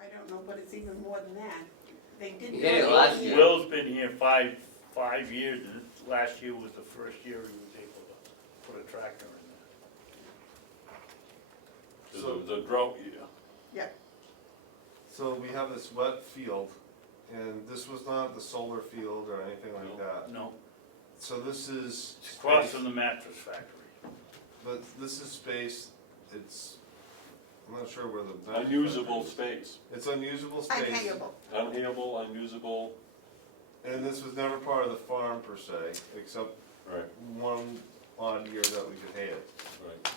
I don't know, but it's even more than that. They did. You did it last year. Will's been here five years, and last year was the first year he was able to put a tractor in there. So- It was a drought year. Yeah, So we have this wet field, and this was not the solar field or anything like that. No, So this is. it's across space- from the mattress factory. But this is space, it's, I'm not sure where the. Unusable space, It's unusable space, unpayable. unhealable, unusable, and this was never part of the farm per se, except right, one odd year that we could hay it. right.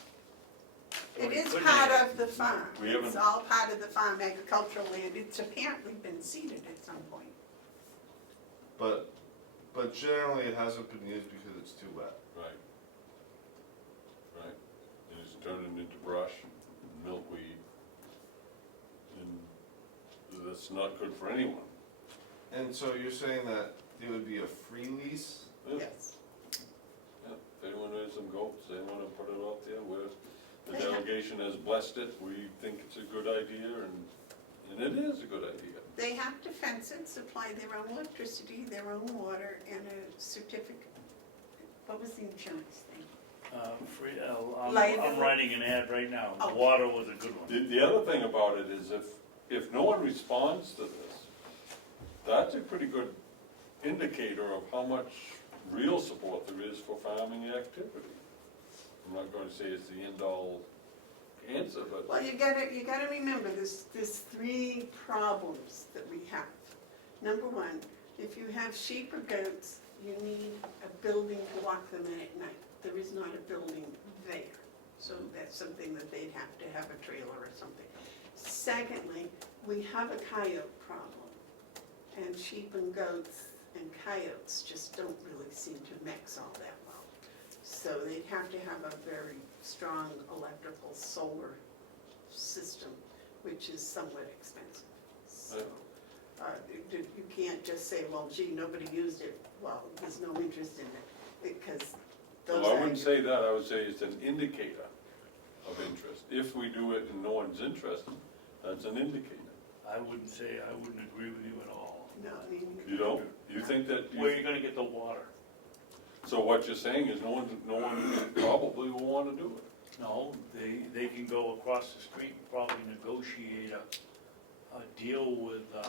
It We is couldn't part have- of the farm. We It's haven't- all part of the farm agricultural land. It's apparently been seeded at some point. But generally it hasn't been used because it's too wet. Right. Right, and it's turning into brush, and milkweed, and that's not good for anyone. And so you're saying that it would be a free lease? Yeah, Yes. yeah. If anyone has some goats, they wanna put it out there, where the They have- delegation has blessed it, we think it's a good idea, and it is a good idea. They have to fence it, supply their own electricity, their own water, and a certificate. What was the insurance thing? I'm Liability. writing an ad right now. Oh. Water was a good one. The other thing about it is if no one responds to this, that's a pretty good indicator of how much real support there is for farming activity. I'm not going to say it's the end-all answer, but Well, you gotta remember, there's three problems that we have. Number one, if you have sheep or goats, you need a building to walk them in at night. There is not a building there, so that's something that they'd have to have a trailer or something. Secondly, we have a coyote problem, and sheep and goats and coyotes just don't really seem to mix all that well. So they'd have to have a very strong electrical solar system, which is somewhat expensive. So, you can't just say, well, gee, nobody used it, well, there's no interest in it, because those well, I are. wouldn't say that, I would say it's an indicator of interest. If we do it and no one's interested, that's an indicator. I wouldn't agree with you at all. No, I mean. You don't? You think that, Where are you gonna get the water? so what you're saying is no one probably will wanna do it. No, they can go across the street and probably negotiate a deal with the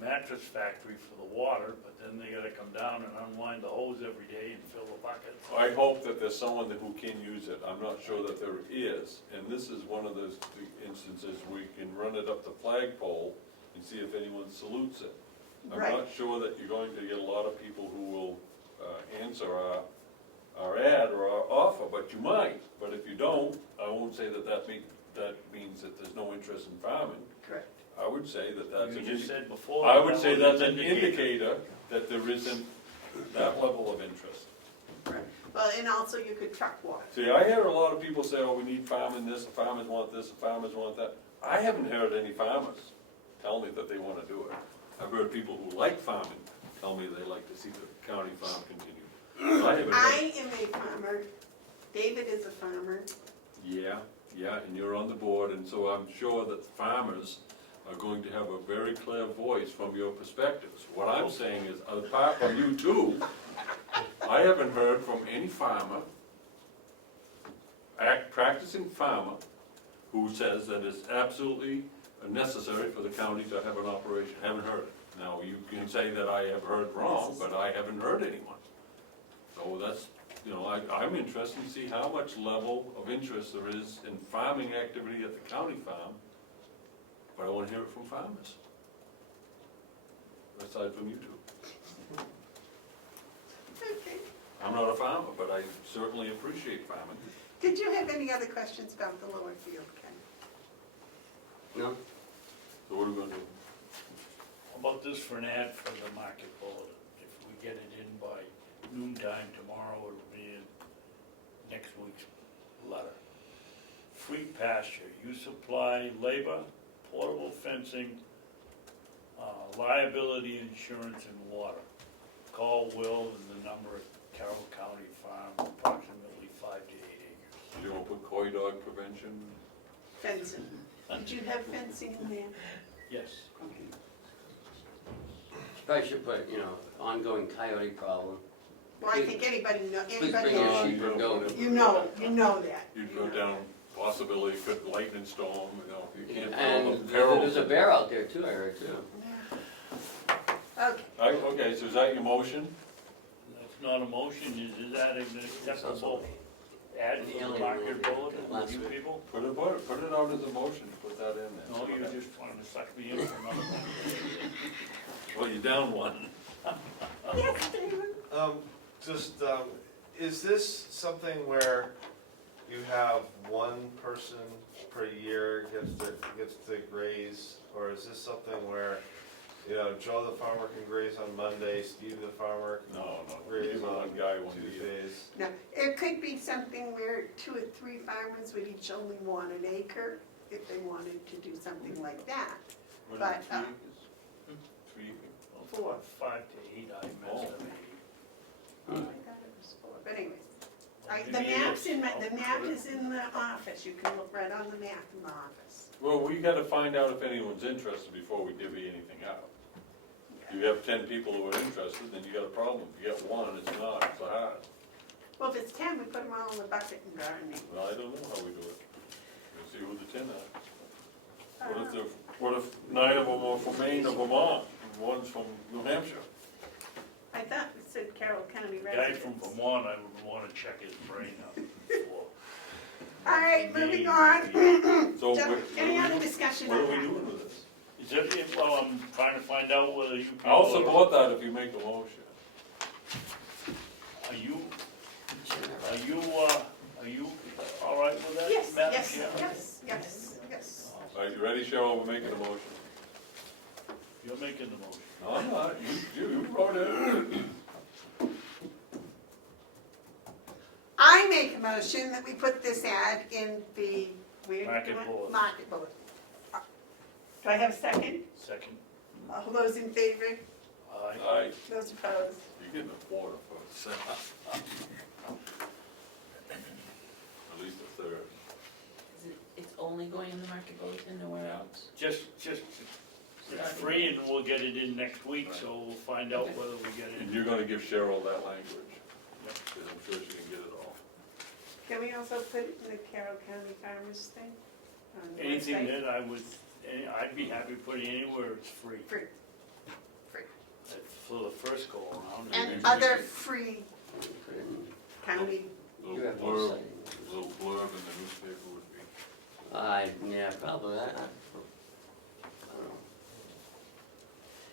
mattress factory for the water, but then they gotta come down and unwind the hose every day and fill the buckets. I hope that there's someone who can use it. I'm not sure that there is. And this is one of those instances where you can run it up the flagpole and see if anyone salutes it. I'm Right. not sure that you're going to get a lot of people who will answer our ad or our offer, but you might. But if you don't, I won't say that means that there's no interest in farming. Correct. I would say that that's You an just said before. I would say that was that's an indicator that there isn't that level of interest. Right. Well, and also you could truck water. See, I hear a lot of people say, oh, we need farming this, the farmers want this, the farmers want that. I haven't heard any farmers tell me that they want to do it. I've heard people who like farming tell me they like to see the county farm continue. I haven't heard. I am a farmer, David is a farmer. Yeah, and you're on the board, and so I'm sure that farmers are going to have a very clear voice from your perspectives. What I'm saying is, apart from you two, I haven't heard from any farmer, practicing farmer, who says that it's absolutely necessary for the county to have an operation. Haven't heard it. Now, you can say that I have heard wrong, but I haven't heard anyone. So that's, I'm interested to see how much level of interest there is in farming activity at the county farm, but I want to hear it from farmers. Aside from you two. Okay. I'm not a farmer, but I certainly appreciate farming. Did you have any other questions about the lower field, Ken? No? So what are we gonna do? How about this for an ad for the market bulletin? If we get it in by noontime tomorrow, it'll be in next week's letter. Free pasture, you supply labor, portable fencing, liability insurance and water. Call Will and the number at Carroll County Farm, approximately 5 to 8 acres. You want to put coy dog prevention? Fencing. Did you have fencing in there? Yes. Probably should put, ongoing coyote problem. Well, I think anybody Please knows, bring your sheep and goat. you know that. You'd go down, possibility, could lightning storm, you can't. And there's a bear out there too, I heard too. Okay, Okay, so is that your motion? That's not a motion, is that an acceptable add to the market bulletin with you people? Put it out as a motion, put that in there. No, you just wanted to suck me in for another one. Well, you're down one. yes, David. Is this something where you have one person per year gets to graze? Or is this something where, Joe the farmer can graze on Monday, Steve the farmer can No, graze give it on one guy one year. Tuesdays? Now, it could be something where 2 or 3 farmers would each only want an acre, if they wanted to do something like that. What, But, 3 acres? 3 acres? 4. 5 to 8, I messed up. I thought it was 4, but anyways. The map is in the office, you can look right on the map in the office. Well, we gotta find out if anyone's interested before we divvy anything out. If you have 10 people who are interested, then you got a problem. If you got 1, it's not, it's hard. Well, if it's 10, we put them all in the bucket and gardening. Well, I don't know how we do it. We'll see who the 10 are. What if 9 of them are from Maine or Vermont, and 1's from New Hampshire? I thought it said Carroll County Guy residents. from Vermont, I would wanna check his brain out before. All right, moving on. So, Any other discussion what on are we that? doing with this? Is that, well, I'm trying to find out whether you people I'll are- support that if you make a motion. Are you all right with that, Yes, Madam yes, Chair? yes. Are you ready, Cheryl? We're making a motion. You're making the motion. No, I'm not. You wrote it. I make a motion that we put this ad in the, Market bulletin. Market bulletin. Do I have a second? Second. All those in favor? Aye. Aye. Those opposed? You're getting a quarter for a cent. At least a third. It's only going in the market bulletin, nowhere Yeah. else? Just, it's free and we'll get it in next week, so we'll find out whether we get it. And you're gonna give Cheryl that language, Yep. because I'm sure she can get it all. Can we also put it in the Carroll County Farmers thing? On the Anything website? that I'd be happy putting anywhere it's free. Free. For the first go around. And other free county, You Little have blurb, one little blurb in the newspaper would be. Yeah, probably, I don't know.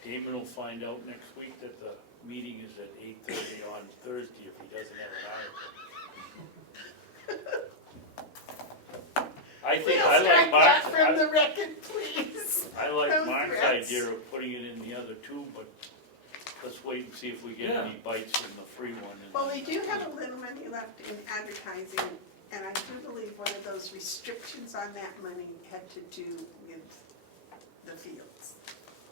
Damon will find out next week that the meeting is at 8:30 on Thursday if he doesn't have an article. I we'll think, I like strike that from Mark's, the record, please. I like those Mark's threats. idea of putting it in the other two, but let's wait and see if we get any bites from the free one. Well, we do have a little money left in advertising, and I do believe one of those restrictions on that money had to do with the fields.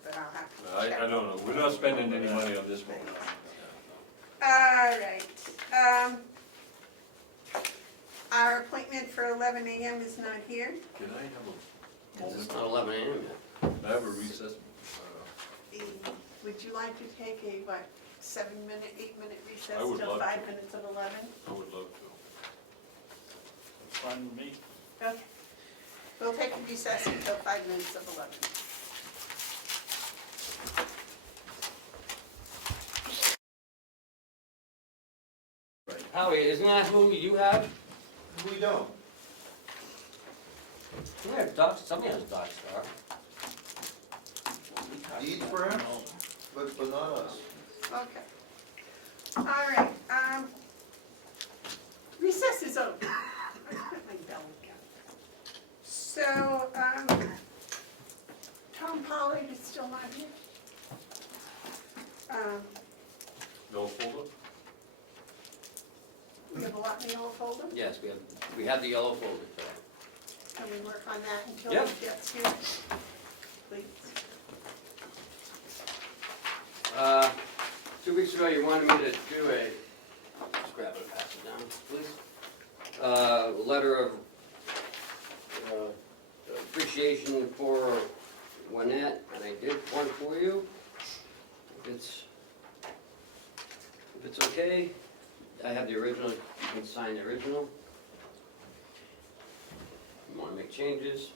But I'll have to check. I don't know, we're not spending any money on this one. All right, our appointment for 11 a.m. is not here. Can I have a It's moment? not 11 a.m. yet. I have a recess. Would you like to take a, 7-minute, 8-minute recess I would till love 5 to. minutes of 11? I would love to. It's fine with me. Okay. We'll take a recess until 5 minutes of 11. Howie, isn't that who you have? We don't. You have somebody has Doc Star. Deed perhaps, but not us. Okay. All right, recess is over. I put my bell again. So, Tom Pollard is still not here. No folder? We have a lot in the old folder. Yes, we have the yellow folder for that. Can we work on that until Yep. he gets here? Please. 2 weeks ago, you wanted me to do just grab it and pass it down, please. Letter of appreciation appreciation for Lynette, and I did one for you. If it's okay, I have the original, you can sign the original. You wanna make changes?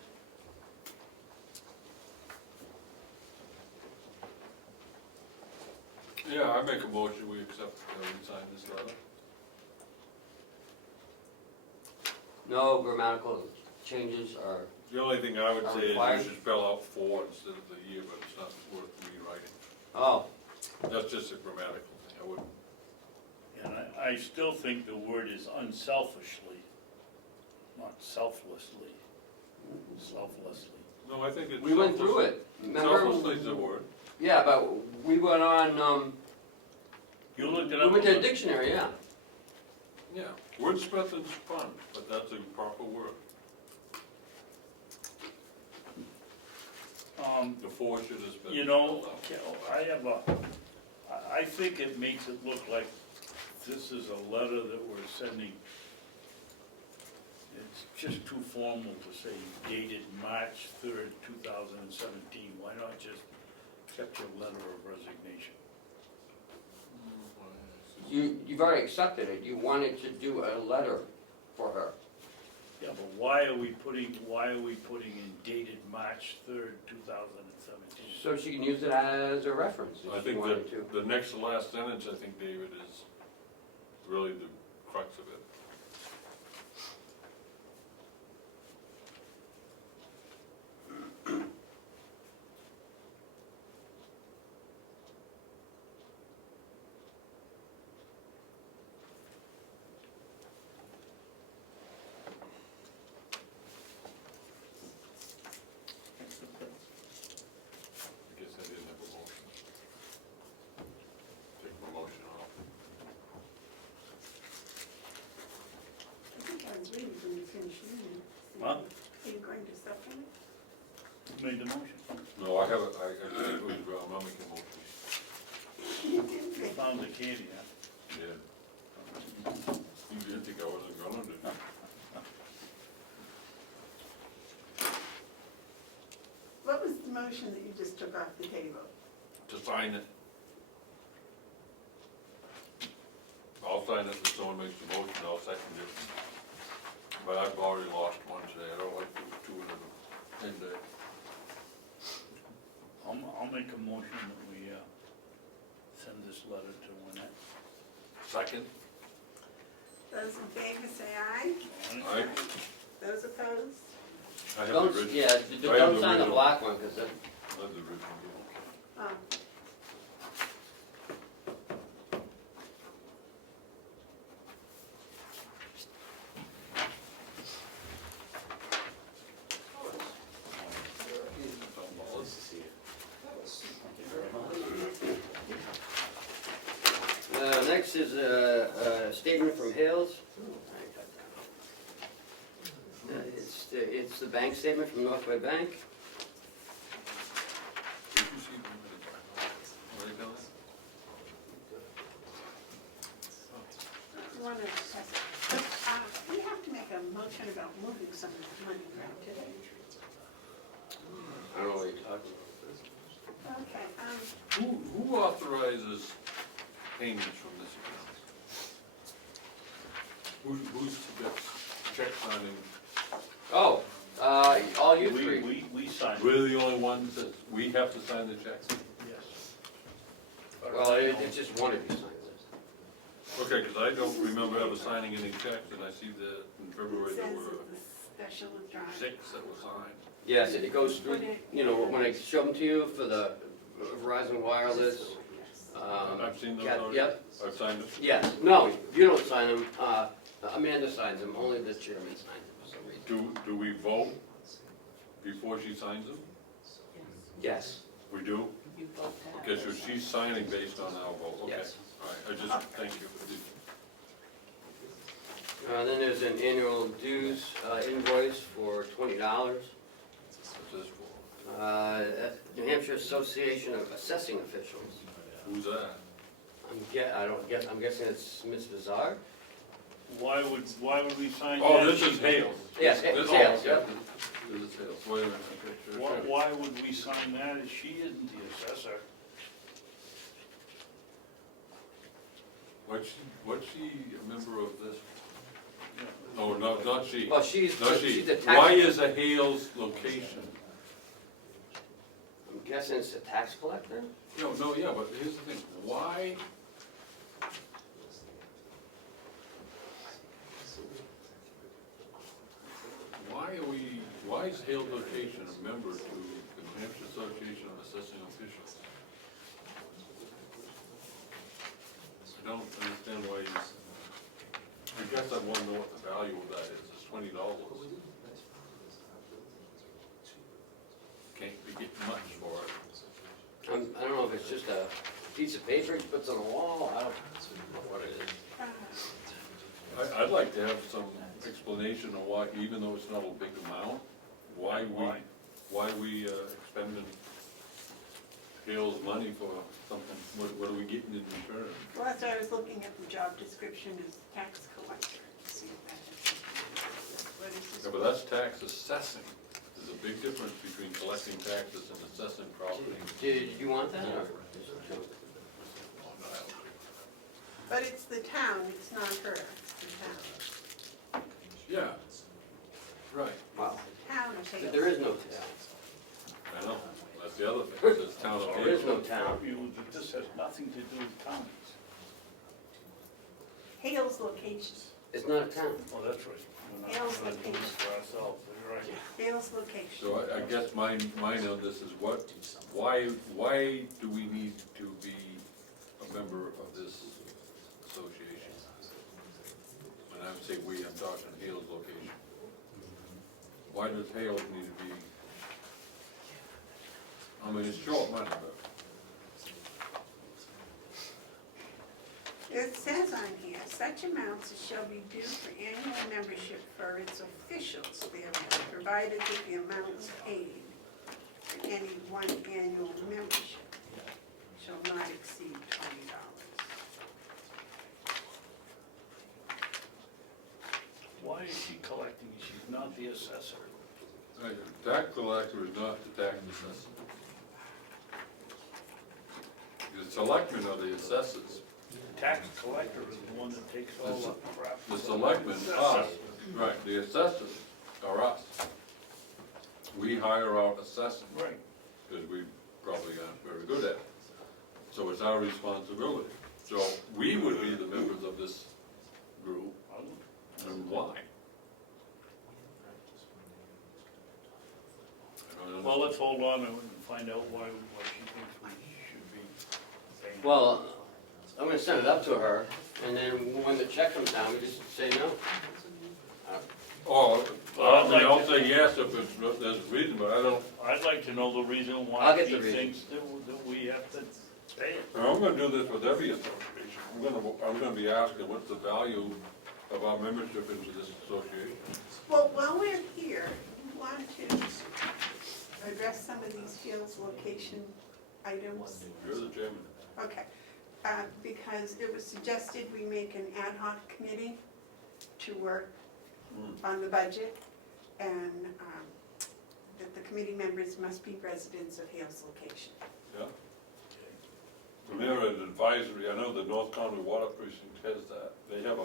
Yeah, I make a motion, we accept, we sign this letter. No grammatical changes are, The only thing I would say is Required. you should spell out 4 instead of the year, but it's not worth rewriting. oh, That's just a grammatical thing, I wouldn't. And I still think the word is unselfishly, not selflessly, selflessly. No, I think it's. we went through it, remember? Selflessly is a word. Yeah, but we went on, You looked it we up. went to the dictionary, yeah. Yeah, wordsmithing's fun, but that's a proper word. The 4 should have been. You know, I think it makes it look like this is a letter that we're sending. It's just too formal to say dated March 3rd, 2017. Why not just accept your letter of resignation? You've already accepted it, you wanted to do a letter for her. Yeah, but why are we putting in dated March 3rd, 2017? So she can use it as a reference I if she think wanted to. that the next to last sentence, I think, David, is really the crux of it. I guess I didn't have a motion. Take my motion off. I think I was waiting for you to finish reading. What? Are you going to supplement? Who made the motion? No, I haven't, I think it was, I'm making a motion. You did make Found the candy, huh? Yeah. You didn't think I wasn't gonna do that. What was the motion that you just took off the table? To sign it. I'll sign it if someone makes the motion, I'll second it. But I've already lost one today, I don't like to do 2 in a 10 day. I'll make a motion that we send this letter to Lynette. Second? Those in favor say aye. I Those opposed? have the Don't, original. yeah, I have don't the sign the original. black one, because I have the original. Oh. Next is a statement from Hales. It's the bank statement from Northway Bank. Did you see the minute? Right down You want to, we have to make a motion about moving some of the money around today. I don't know what you're talking about. Okay, Who authorizes payments from this account? Who's gets check signing? Oh, all you three. We signed it, We're the only ones that, we have to sign the checks? yes. Well, it's just one of you signed this. Okay, because I don't remember ever signing any checks, and I see that in it February there says were it's a special withdrawal. 6 that were signed. Yes, it goes through, you know, when I show them to you for the Verizon Wireless. I've seen those Cat- already? Yep, I've signed it? yes, no, you don't sign them, Amanda signs them, only the chairman signs them for some reason. Do we vote before she signs them? Yes, We do? You vote to have Okay, so it. she's signing based on our vote, okay. Yes. All right, I just, thank you. then there's an annual dues invoice for $20. What's this for? New Hampshire Association of Assessing Officials. Who's that? I'm guessing it's Ms. Bevard? Why would we sign that? Oh, this is Hales. Yes, This- Hales, oh, yep. This is Hales, wait a minute, okay, sure, Why, sure. why would we sign that if she isn't the assessor? What's she a member of this? No, no, not she. Well, she's Not she. the tax. Why is a Hales location? I'm guessing it's a tax collector? No, no, yeah, but here's the thing, why? Why is Hales location a member to the New Hampshire Association of Assessing Officials? I don't understand why he's, I guess I wanna know what the value of that is, it's $20. Can't be getting much for it. I don't know if it's just a piece of paper he puts on the wall, I don't know what it is. I'd like to have some explanation of why, even though it's not a big amount, why we expending Hale's money for something, what are we getting in return? Well, that's why I was looking at the job description as tax collector, to see if that has something. What is this? Yeah, but that's tax assessing. There's a big difference between collecting taxes and assessing property. Did you want that, or? But it's the town, it's not her, it's the town. Yeah, right, Wow, Town of Hales. there is no town. I know, that's the other thing, it says town of There is no Hales. town. That this has nothing to do with counties. Hales location, It's not a town. Oh, that's right. We're not- Hales we're not doing location. this for ourselves, you're right. Hales location. So I guess mine on this is why do we need to be a member of this association? When I say we, I'm talking Hales location. Why does Hales need to be? I mean, it's short money, but It says on here, such amounts as shall be due for annual membership for its officials therein, provided that the amounts paid for any one annual membership shall not exceed $20. Why is she collecting? She's not the assessor. the tax collector is not the tax assessor. The selectmen are the assessors. The tax collector is the one that takes all the crap. The selectmen, us, right, the assessors are us. We hire out assessing, Right. because we probably aren't very good at it. So it's our responsibility. So we would be the members of this group, and why? I don't Well, know. let's hold on and find out why she thinks we should be paying. Well, I'm gonna send it up to her, and then when the check comes down, we just say no. Oh, Well, I'd like I'll to- say yes if there's a reason, but I don't, I'd like to know the reason I'll why get she the reason. thinks that we have to pay it. I'm gonna do this with every association. I'm gonna be asking, what's the value of our membership into this association? Well, while we're here, we want to address some of these fields location items. You're the chairman. Okay, because it was suggested we make an ad hoc committee to work on the budget, and that the committee members must be residents of Hales location. Yeah. And they're an advisory, I know the North Conway Water Precinct has that. They have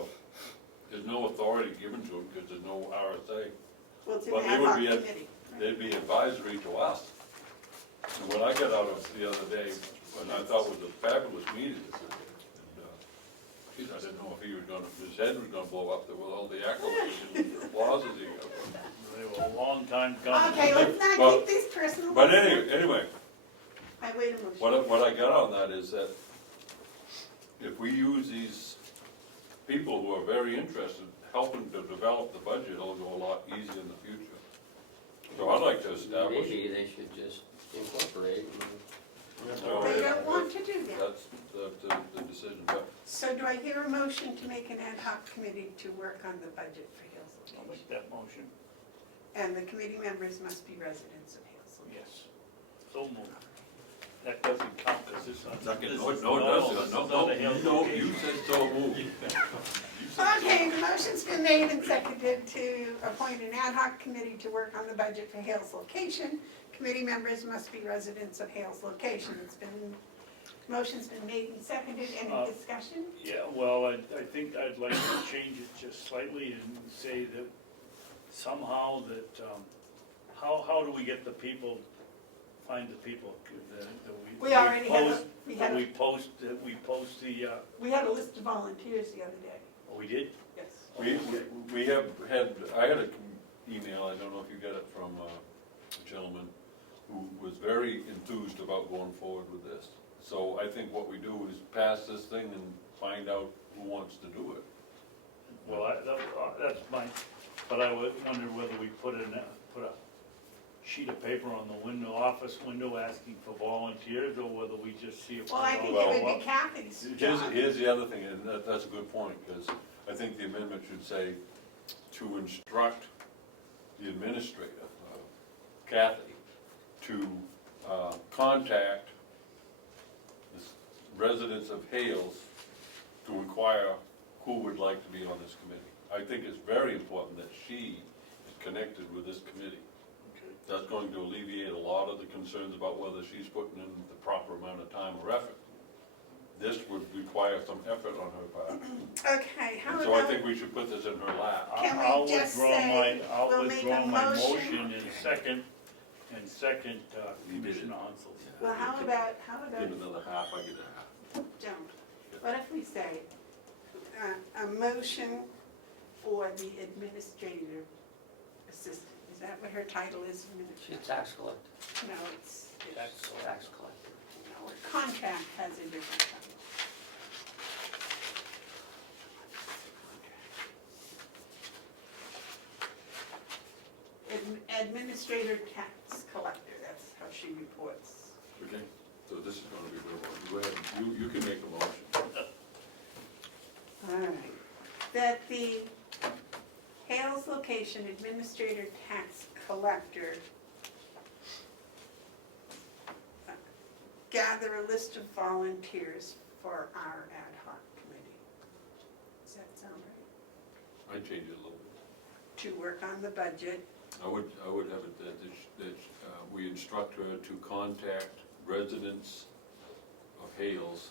there's no authority given to them because there's no RSA. Well, it's an Well, they ad would hoc be committee. They'd be advisory to us. And what I got out of the other day, and I thought was a fabulous meeting, and, geez, I didn't know if he was gonna, his head was gonna blow up there with all the accolades and applauses he got. They were a long time coming. Okay, let's not Well, keep this personal. But anyway, I wait a motion. what I got on that is that if we use these people who are very interested, helping to develop the budget, it'll go a lot easier in the future. So I'd like to establish. Maybe they should just incorporate. They don't want to do that. That's the decision, but So do I hear a motion to make an ad hoc committee to work on the budget for Hales I'll location? make that motion. And the committee members must be residents of Hales location. Yes. So moved. That doesn't count because it's not. second, this no, is- it doesn't, this is not a Hales no, location. you said so moved. You said so. Okay, the motion Motion's been made and seconded to appoint an ad hoc committee to work on the budget for Hale's location. Committee members must be residents of Hale's location. Motion's been made and seconded. Any discussion? Yeah, well, I think I'd like to change it just slightly and say that somehow that, how do we get the people, find the people that We already have a- post- we that have a- we post the, We had a list of volunteers the other day. oh, we did? Yes. We have had, I had an email, I don't know if you got it from a gentleman who was very enthused about going forward with this. So I think what we do is pass this thing and find out who wants to do it. Well, that's mine, but I would wonder whether we put a sheet of paper on the window, office window asking for volunteers, or whether we just see if. Well, I think Well, it would be Kathy's job. Here's the other thing, and that's a good point, because I think the amendment should say to instruct the administrator, Kathy, to contact the residents of Hales to inquire who would like to be on this committee. I think it's very important that she is connected with this committee. Okay. That's going to alleviate a lot of the concerns about whether she's putting in the proper amount of time or effort. This would require some effort on her part. Okay, how And so I about, think we should put this in her lap. Can we I'll just withdraw say I'll we'll make a withdraw my motion? motion and second Commissioner Hounsell. well, how Give about, another half, I get a half. don't, what if we say, a motion for the administrative assistant? Is that what her title is? She's a tax collector. No, it's, Tax collector. no, her contract has a different title. Administrator tax collector, that's how she reports. Okay, so this is gonna be her one. Go ahead, you can make a motion. All right, that the Hales location administrator tax collector gather a list of volunteers for our ad hoc committee. Does that sound right? I'd change it a little bit. To work on the budget. I would have it that we instruct her to contact residents of Hales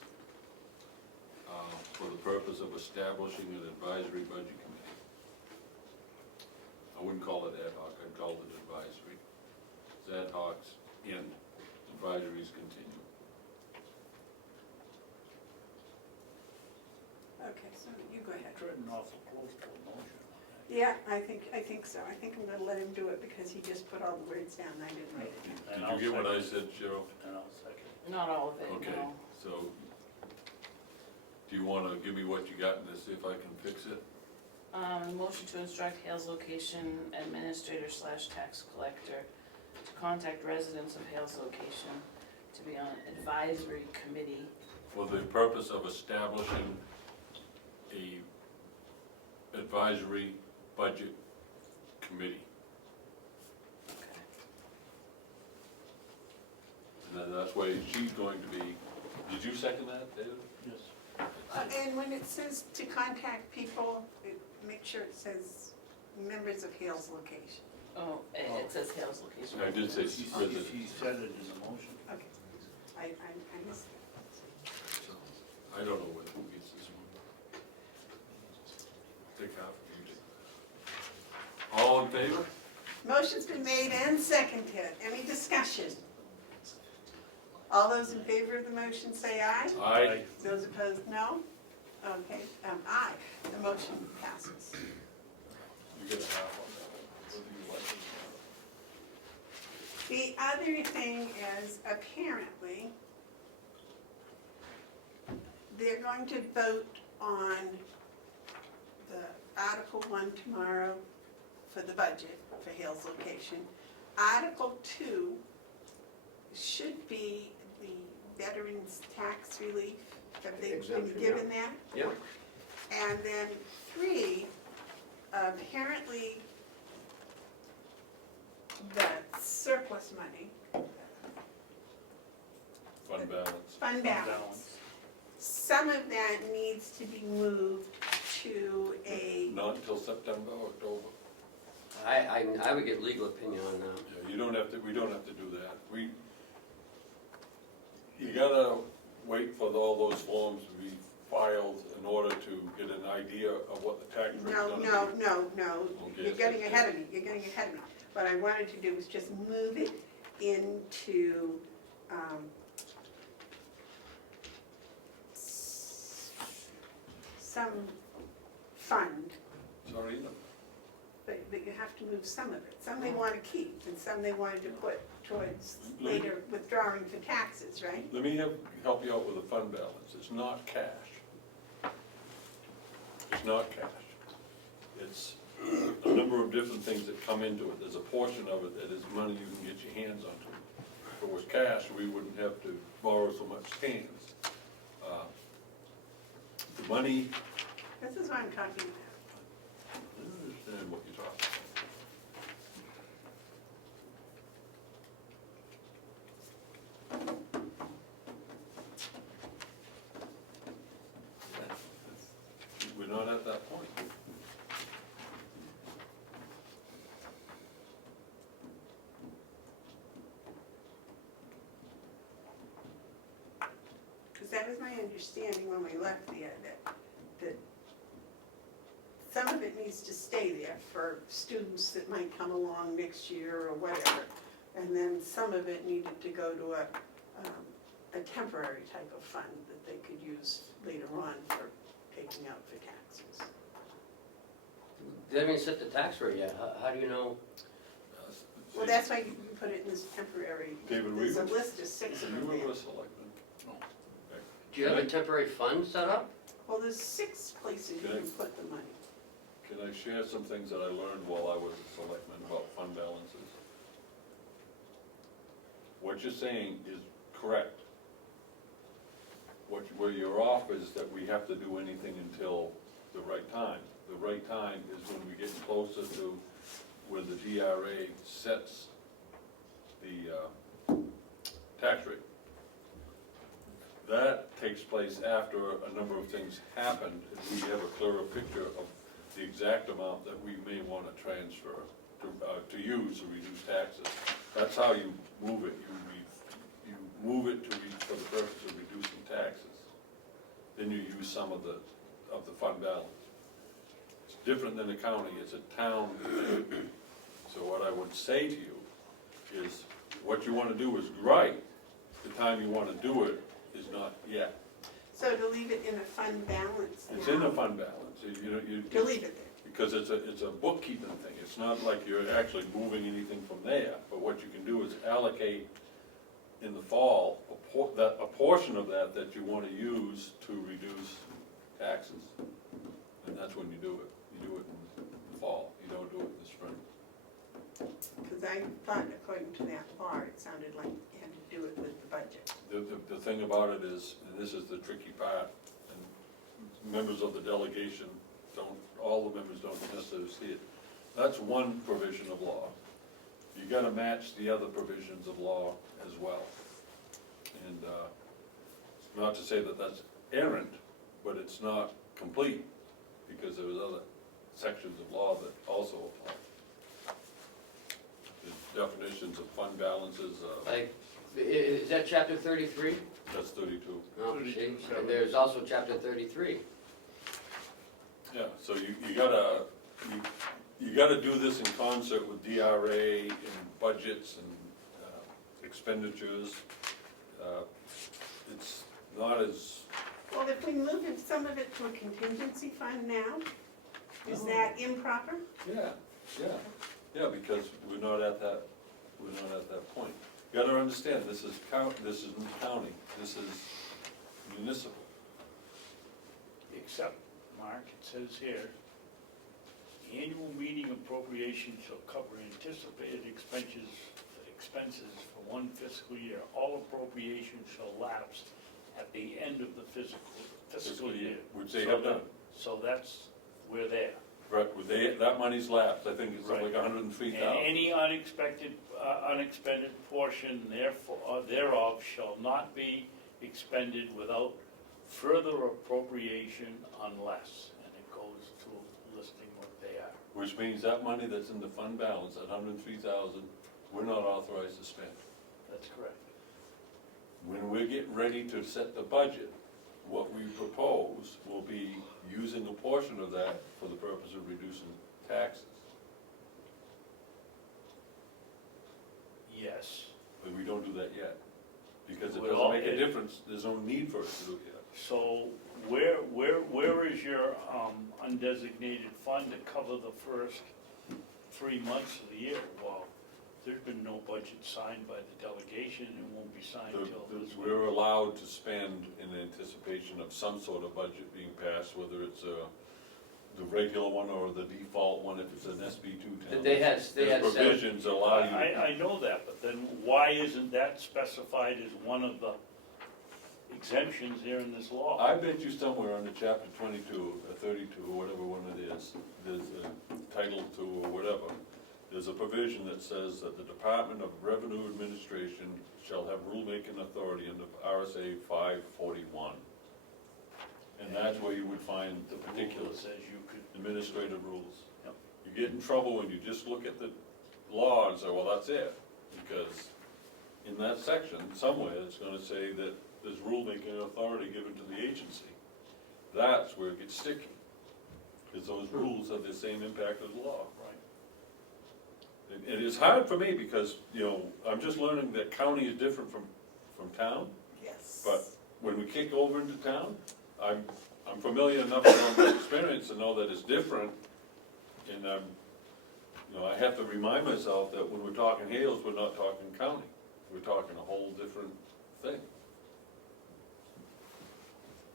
for the purpose of establishing an advisory budget committee. I wouldn't call it ad hoc, I'd call it advisory. It's ad hocs end, advisories continue. Okay, so you go ahead. Written awful close to a motion. Yeah, I think so. I think I'm gonna let him do it because he just put all the words down and I didn't write it down. And Did you get what I second- said, Cheryl? And I'll second. Not all of it, Okay, no. so, do you wanna give me what you got and to see if I can fix it? Motion to instruct Hales location administrator slash tax collector to contact residents of Hales location to be on advisory committee. For the purpose of establishing a advisory budget committee. Okay. And then that's why she's going to be, did you second that, David? Yes. And when it says to contact people, make sure it says members of Hales location. Oh, it says Hales location. I did say She resident. said it in the motion. Okay. I missed that. So, I don't know who gets this one. Take half, you take. All in favor? Motion's been made and seconded. Any discussion? All those in favor of the motion say aye. Aye. Those opposed, no? Okay, aye. The motion passes. You get a half on that. Whether you like it The other thing is apparently they're going to vote on the Article 1 tomorrow for the budget for Hales location. Article 2 should be the veterans' tax relief. Have they been Exemption, yeah. given that? Yep. And then 3, apparently the surplus money, or fund balance. fund balance, some of that needs to be moved to a Not I would get legal opinion on that. Yeah, you don't have to, we don't have to do that. You gotta wait for all those forms to be filed in order to get an idea of what the tax rate's No, gonna be. no, Okay, you're getting ahead of me, you're getting ahead of me. What I wanted to do was just move it into, some fund, Sorry, but you have to move some of it. Some they wanna keep, and some they wanted to put towards later withdrawing for taxes, right? let me help you out with the fund balance. It's not cash. It's not cash. It's a number of different things that come into it. There's a portion of it that is money you can get your hands onto. If it was cash, we wouldn't have to borrow so much hands. The money, This is what I'm talking about. I understand what you're talking about. We're not at that point. Because that was my understanding when we left there, that some of it needs to stay there for students that might come along next year or whatever. And then some of it needed to go to a temporary type of fund that they could use later on for taking out for taxes. They haven't set the tax rate yet, how do you know? Well, that's why you put it in this temporary, David, there's a Reeves, list of 6 of you them were there. a selectman. Do you have a temporary fund set up? Well, there's 6 places you can put the money. Can I share some things that I learned while I was a selectman about fund balances? What you're saying is correct. Where you're off is that we have to do anything until the right time. The right time is when we get closer to where the DRA sets the tax rate. That takes place after a number of things happen, and we have a clearer picture of the exact amount that we may want to transfer to use to reduce taxes. That's how you move it. You move it for the purpose of reducing taxes. Then you use some of the fund balance. It's different than a county. It's a town thing. So what I would say to you is, what you want to do is right. The time you want to do it is not yet. So to leave it in a fund balance now. It's in the fund balance. You To leave it there. because it's a bookkeeping thing. It's not like you're actually moving anything from there. But what you can do is allocate in the fall a portion of that you want to use to reduce taxes. And that's when you do it. You do it in the fall. You don't do it in the spring. Because I thought according to that law, it sounded like you had to do it with the budget. The thing about it is, and this is the tricky part, and members of the delegation all the members don't necessarily see it. That's one provision of law. You gotta match the other provisions of law as well. And, not to say that that's errant, but it's not complete, because there's other sections of law that also apply. The definitions of fund balances, Like, is that chapter 33? that's 32. No, see, and there's also chapter 33. Yeah, so you gotta do this in concert with DRA and budgets and expenditures. It's not as, Well, if we move some of it to a contingency fund now, is No. that improper? yeah, because we're not at that point. You gotta understand, this isn't county, this is municipal. Except, Mark, it says here, the annual meeting appropriation shall cover anticipated expenses for one fiscal year. All appropriations shall lapse at the end of the fiscal year. Which they have done. So we're there. Right, that money's lapsed, I think it's like Right. 103,000. And any unexpended portion thereof shall not be expended without further appropriation unless, and it goes to listing what they are. which means that money that's in the fund balance, that 103,000, we're not authorized to spend. That's correct. When we get ready to set the budget, what we propose will be using a portion of that for the purpose of reducing taxes. Yes. But we don't do that yet, because it Well, doesn't make a it- difference, there's no need for us to do it yet. So where is your undesignated fund to cover the first 3 months of the year? Well, there's been no budget signed by the delegation, and it won't be signed until this week. We're allowed to spend in anticipation of some sort of budget being passed, whether it's the regular one or the default one, if it's an SB 210. They had said, Provisions allow you to. I know that, but then why isn't that specified as one of the exemptions here in this law? I bet you somewhere under chapter 22, or 32, or whatever one it is, there's a title to, or whatever, there's a provision that says that the Department of Revenue Administration shall have rulemaking authority under RSA 541. And that's where you would find the It particulars, says you could, administrative rules. Yep. You get in trouble when you just look at the law and say, well, that's it, because in that section, somewhere, it's gonna say that there's rulemaking authority given to the agency. That's where it gets sticky, because those rules have the same impact as law. right. It is hard for me because, you know, I'm just learning that county is different from town, Yes. but when we kick over into town, I'm familiar enough with my experience to know that it's different, and you know, I have to remind myself that when we're talking Hales, we're not talking county, we're talking a whole different thing.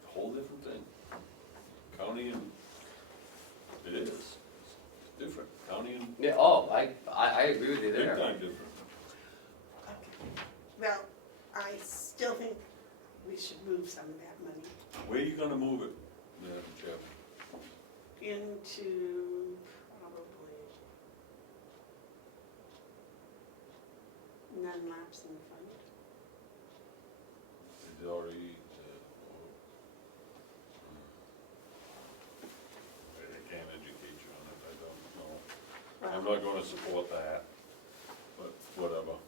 A whole different thing. County and, it is, it's different, county and yeah, I agree with you big there. time different. Okay. Well, I still think we should move some of that money Where are you gonna move it, Madam Chairman? into probably non-lapsing fund. It's already, I can't educate you on it, I don't know. I'm Well, not gonna support that, but whatever.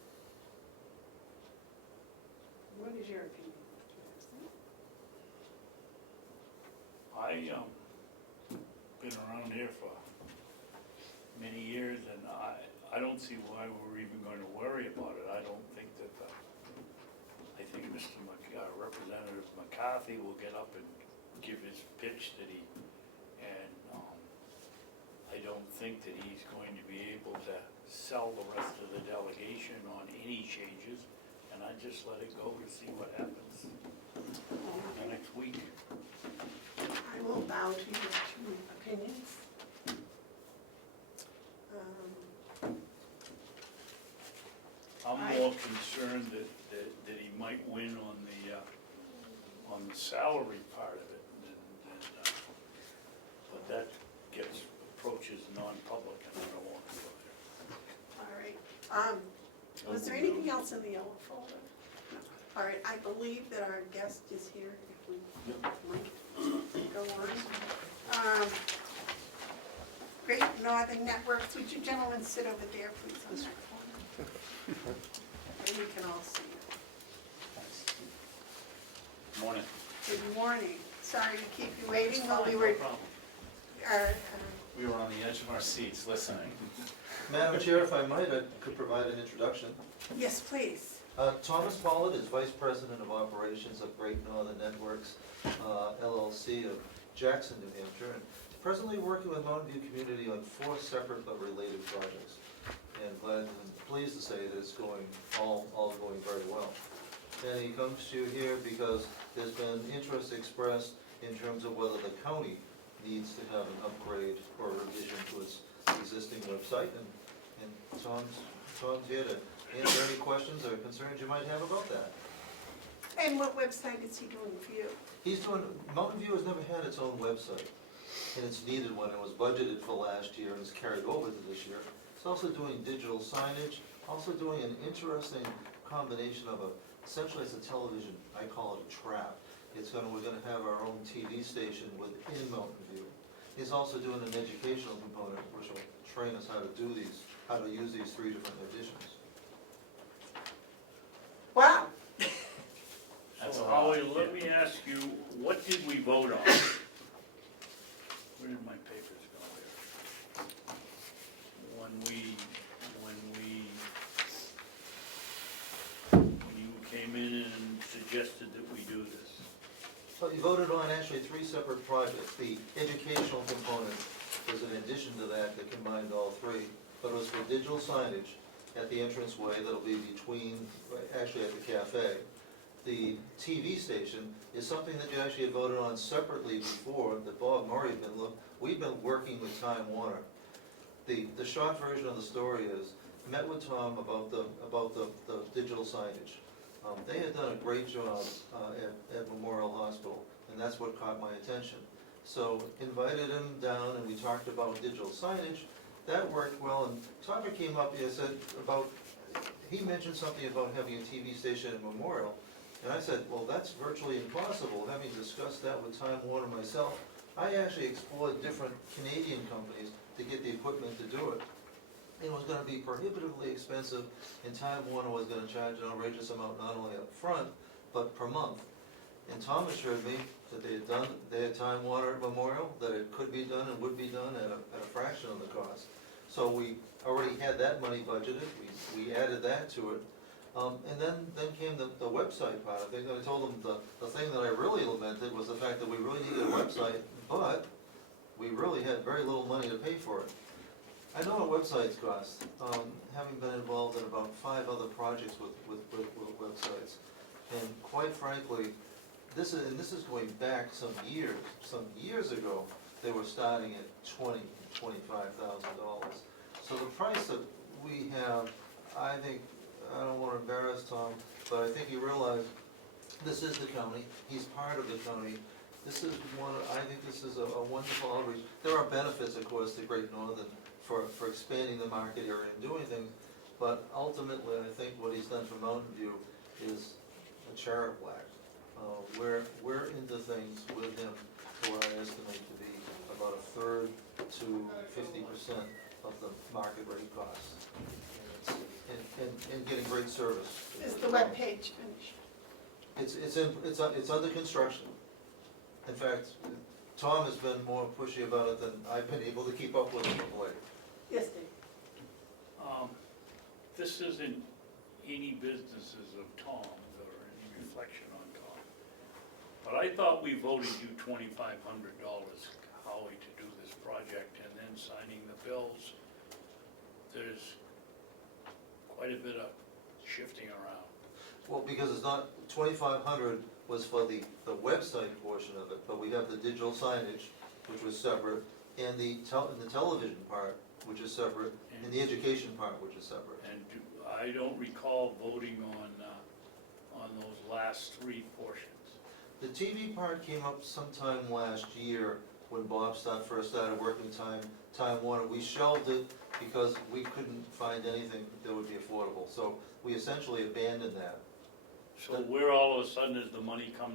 what is your opinion? Been around here for many years, and I don't see why we're even going to worry about it. I don't think that I think Representative McCarthy will get up and give his pitch that and I don't think that he's going to be able to sell the rest of the delegation on any changes, and I just let it go to see what happens the next week. I will bow to your two opinions. I'm more concerned that he might win on the salary part of it, but that approaches non-public, and I don't want to go there. All right. Was there anything else in the yellow folder? No. All right, I believe that our guest is here, if we might go on. Great Northern Networks, would you gentlemen sit over there, please, on that corner? And we can all see you. Morning. Good morning. Sorry to keep you waiting while we were, No problem. We were on the edge of our seats listening. Madam Chair, if I might, I could provide an introduction. yes, please. Thomas Pollard is Vice President of Operations of Great Northern Networks, LLC of Jackson, New Hampshire, and presently working with Mountain View community on 4 separate but related projects. And pleased to say that it's going, all going very well. And he comes to you here because there's been interest expressed in terms of whether the county needs to have an upgrade or revision to its existing website, and Tom's here to answer any questions or concerns you might have about that. And what website is he doing for you? He's doing, Mountain View has never had its own website, and it's needed one. It was budgeted for last year and is carried over to this year. It's also doing digital signage, also doing an interesting combination of essentially it's a television, I call it a trap. We're gonna have our own TV station within Mountain View. He's also doing an educational component, which will train us how to use these 3 different editions. Wow. So Howie, let me ask you, what did we vote on? Where did my papers go here? When you came in and suggested that we do this. So you voted on actually 3 separate projects. The educational component was an addition to that that combined all 3, but it was for digital signage at the entranceway that'll be between, actually at the cafe. The TV station is something that you actually had voted on separately before, that Bob Murray had we've been working with Time Warner. The short version of the story is, met with Tom about the digital signage. They had done a great job at Memorial Hospital, and that's what caught my attention. So invited him down and we talked about digital signage. That worked well, and Tucker came up and said he mentioned something about having a TV station at Memorial. And I said, well, that's virtually impossible. Having discussed that with Time Warner myself, I actually explored different Canadian companies to get the equipment to do it. It was gonna be prohibitively expensive, and Time Warner was gonna charge an outrageous amount not only up front, but per month. And Tom assured me that they had Time Warner at Memorial, that it could be done and would be done at a fraction of the cost. So we already had that money budgeted, we added that to it. And then came the website part. I think I told them the thing that I really lamented was the fact that we really needed a website, but we really had very little money to pay for it. I know what websites cost, having been involved in about 5 other projects with websites. And quite frankly, this is going back some years ago, they were starting at $20,000, $25,000. So the price that we have, I think, I don't want to embarrass Tom, but I think you realize this is the county, he's part of the county. I think this is a wonderful outreach. There are benefits, of course, to Great Northern for expanding the market area and doing things, but ultimately, I think what he's done for Mountain View is a charitable act. We're into things with him for what I estimate to be about 1/3 to 50% of the market rate costs. And getting great service. Is the webpage finished? It's under construction. In fact, Tom has been more pushy about it than I've been able to keep up with him of late. Yes, Dave. This isn't any businesses of Tom's or any reflection on Tom. But I thought we voted you $2,500, Howie, to do this project, and then signing the bills. There's quite a bit of shifting around. Well, because it's not, 2,500 was for the website portion of it, but we have the digital signage, which was separate, and the television part, which is separate, and the education part, which is separate. And I don't recall voting on those last 3 portions. The TV part came up sometime last year when Bob first started working Time Warner. We shelved it because we couldn't find anything that would be affordable. So we essentially abandoned that. So where all of a sudden does the money come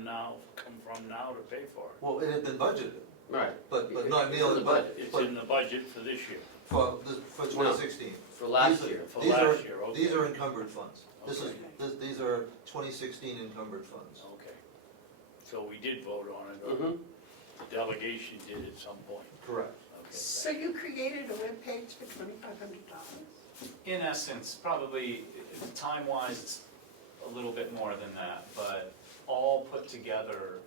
from now to pay for it? Well, it had been budgeted, Right. but not nearly, It's in the budget for this year, for 2016. For last year. for last year, okay. These are encumbered funds. Okay. These are 2016 encumbered funds. Okay. So we did vote on it, or Mhm. the delegation did at some point. Correct. Okay. So you created a webpage for $2,500? In essence, probably, time-wise, it's a little bit more than that, but all put together,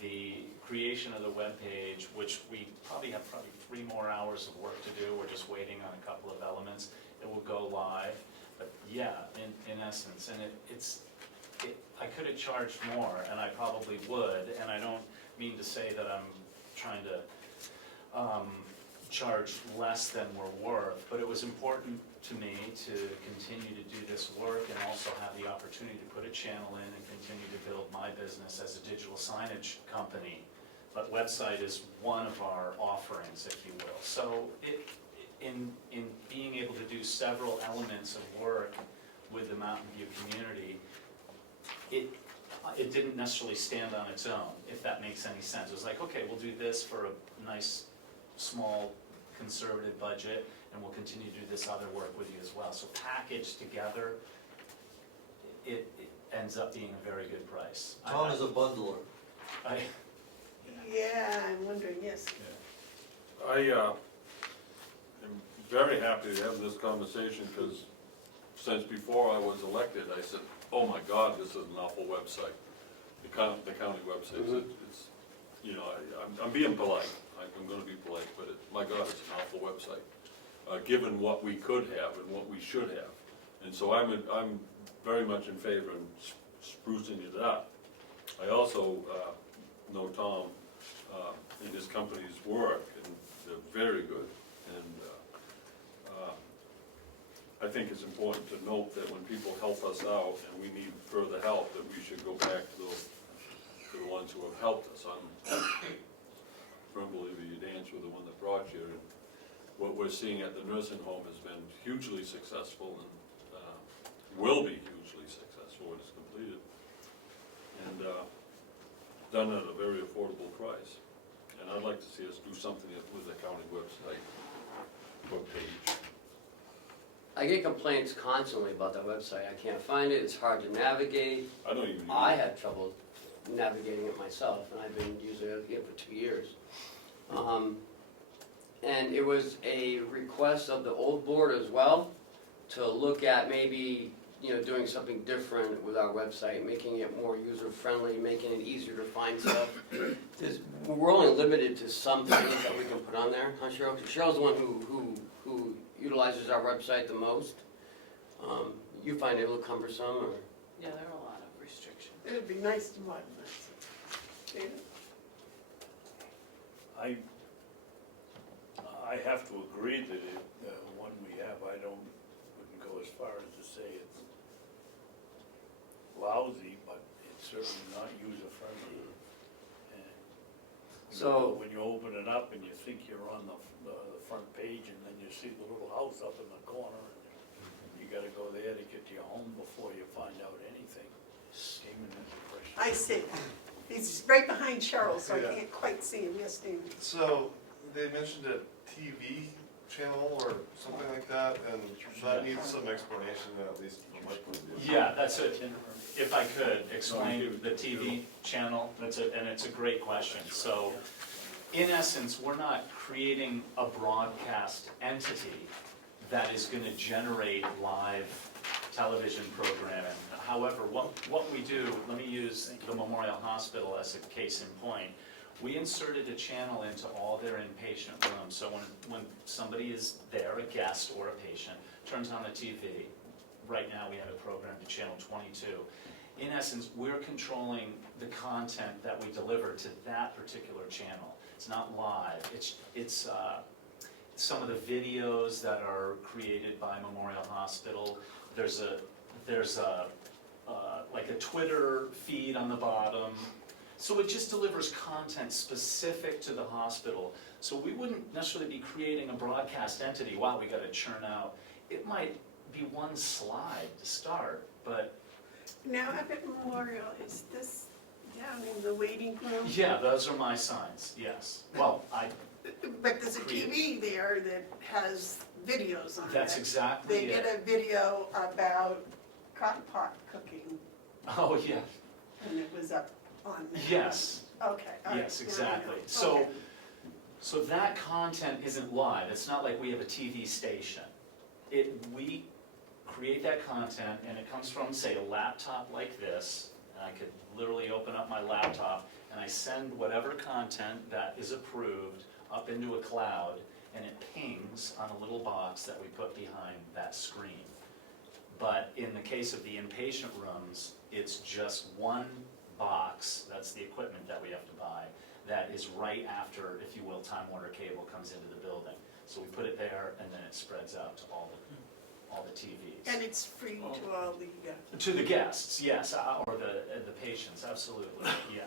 the creation of the webpage, which we probably have 3 more hours of work to do, we're just waiting on a couple of elements, it will go live, but yeah, in essence, and I could have charged more, and I probably would, and I don't mean to say that I'm trying to charge less than we're worth, but it was important to me to continue to do this work and also have the opportunity to put a channel in and continue to build my business as a digital signage company. But website is one of our offerings, if you will. So in being able to do several elements of work with the Mountain View community, it didn't necessarily stand on its own, if that makes any sense. It was like, okay, we'll do this for a nice small conservative budget, and we'll continue to do this other work with you as well. So packaged together, it ends up being a very good price. Tom is a bundler. I, Yeah, I'm wondering, yes. I am very happy to have this conversation, because since before I was elected, I said, oh my God, this is an awful website. The county website, it's, you know, I'm being polite, I'm gonna be polite, but my God, it's an awful website, given what we could have and what we should have. And so I'm very much in favor of sprucing it up. I also know Tom and his company's work, and they're very good. And I think it's important to note that when people help us out and we need further help, that we should go back to the ones who have helped us. I'm a firm believer you dance with the one that brought you. And what we're seeing at the nursing home has been hugely successful, and will be hugely successful when it's completed. And done at a very affordable price. And I'd like to see us do something with the county website, webpage. I get complaints constantly about that website. I can't find it, it's hard to navigate. I don't even use I it. have trouble navigating it myself, and I've been using it for 2 years. And it was a request of the old board as well, to look at maybe, you know, doing something different with our website, making it more user-friendly, making it easier to find stuff. We're only limited to some things that we can put on there, huh, Cheryl? Cheryl's the one who utilizes our website the most. You find it a little cumbersome, or? Yeah, there are a lot of restrictions. It would be nice to modernize it. David? I have to agree that the one we have, wouldn't go as far as to say it's lousy, but it's certainly not user-friendly. And So- when you open it up and you think you're on the front page, and then you see the little house up in the corner, and you gotta go there to get to your home before you find out anything. Came in as a question. I see. He's right behind Cheryl, so I Yeah. can't quite see him. Yes, David? So, they mentioned a TV channel or something like that, and that needs some explanation, at least from my point of view. yeah, that's it. If I could explain the TV channel, and it's a great question. So, in essence, we're not creating a broadcast entity that is gonna generate live television programming. However, what we do, let me use the Memorial Hospital as a case in point. We inserted a channel into all their inpatient rooms, so when somebody is there, a guest or a patient, turns on the TV, right now we have it programmed to channel 22. In essence, we're controlling the content that we deliver to that particular channel. It's not live, it's some of the videos that are created by Memorial Hospital. There's like a Twitter feed on the bottom. So it just delivers content specific to the hospital. So we wouldn't necessarily be creating a broadcast entity, wow, we gotta churn out. It might be one slide to start, but Now, up at Memorial, is this down in the waiting room? yeah, those are my signs, yes. Well, But there's a TV there that has videos on it. that's exactly They did it. a video about crock pot cooking, Oh, yeah, and it was up on there. yes. Okay, all right. Yes, now I know. exactly. So that content isn't live, it's not like we have a TV station. We create that content and it comes from, say, a laptop like this, and I could literally open up my laptop and I send whatever content that is approved up into a cloud, and it pings on a little box that we put behind that screen. But in the case of the inpatient rooms, it's just one box, that's the equipment that we have to buy, that is right after, if you will, Time Warner Cable comes into the building. So we put it there, and then it spreads out to all the TVs. And it's free to all the, To the guests, yes, or the patients, absolutely, yeah.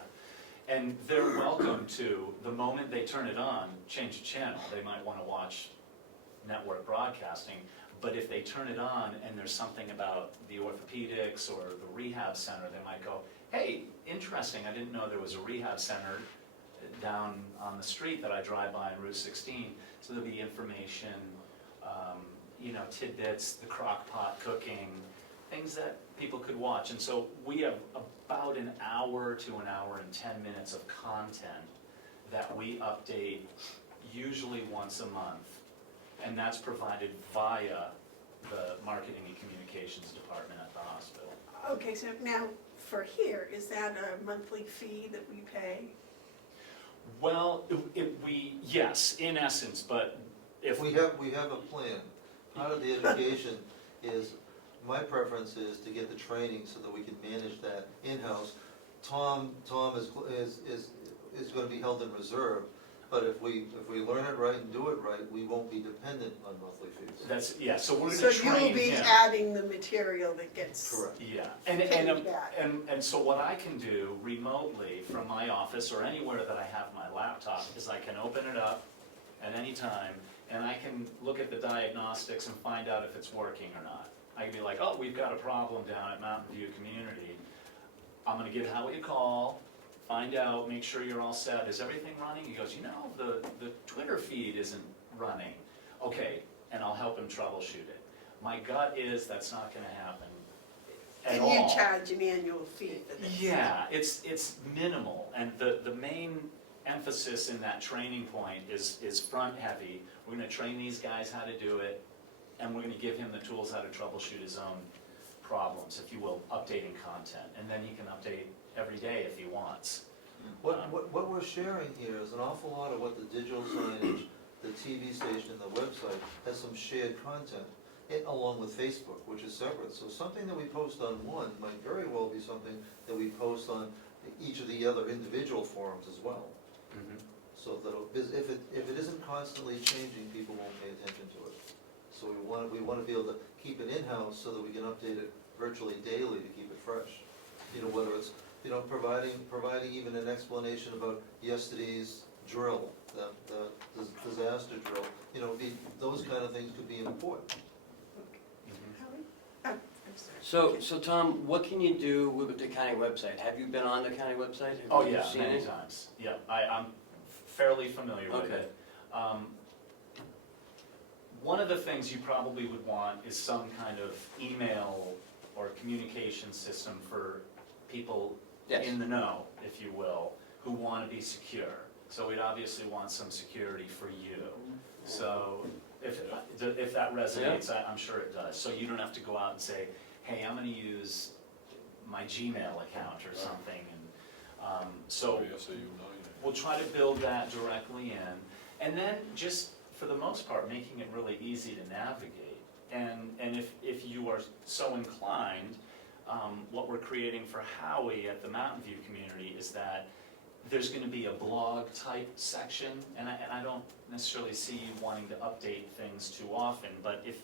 And they're welcome to, the moment they turn it on, change the channel. They might want to watch network broadcasting, but if they turn it on and there's something about the orthopedics or the rehab center, they might go, hey, interesting, I didn't know there was a rehab center down on the street that I drive by on Route 16. So there'll be information, tidbits, the crock pot cooking, things that people could watch. And so we have about an hour to an hour and 10 minutes of content that we update usually once a month. And that's provided via the marketing and communications department at the hospital. Okay, so now for here, is that a monthly fee that we pay? Well, yes, in essence, but if We have a plan. Part of the education is, my preference is to get the training so that we can manage that in-house. Tom is gonna be held in reserve, but if we learn it right and do it right, we won't be dependent on monthly fees. so we're So gonna train you'll be him. adding the material that gets. Correct. Yeah, Piggyback. and so what I can do remotely from my office or anywhere that I have my laptop is I can open it up at any time and I can look at the diagnostics and find out if it's working or not. I can be like, oh, we've got a problem down at Mountain View Community. I'm gonna give Howie a call, find out, make sure you're all set. Is everything running? He goes, the Twitter feed isn't running. Okay, and I'll help him troubleshoot it. My gut is that's not gonna happen at all. And you charge an annual fee for this? Yeah, it's minimal, and the main emphasis in that training point is front heavy. We're gonna train these guys how to do it, and we're gonna give him the tools how to troubleshoot his own problems, if you will, updating content, and then he can update every day if he wants. What we're sharing here is an awful lot of what the digital signage, the TV station, the website, has some shared content, along with Facebook, which is separate. So something that we post on one might very well be something that we post on each of the other individual forums as well. So that if it isn't constantly changing, people won't pay attention to it. So we want to be able to keep it in-house so that we can update it virtually daily to keep it fresh. Whether it's, providing even an explanation about yesterday's drill, the disaster drill, those kind of things could be important. Howie? I'm sorry. So Tom, what can you do with the county website? Have you been on the county website? Oh, Have you yeah, seen many it? times. Yeah, I'm fairly familiar with Okay. it. One of the things you probably would want is some kind of email or communication system for people Yes. in the know, if you will, who want to be secure. So we'd obviously want some security for you. So if that resonates, I'm sure it does. So you don't have to go out and say, hey, I'm gonna use my Gmail account or something. And so we'll try to build that directly in. And then just, for the most part, making it really easy to navigate. And if you are so inclined, what we're creating for Howie at the Mountain View community is that there's gonna be a blog type section, and I don't necessarily see you wanting to update things too often, but if,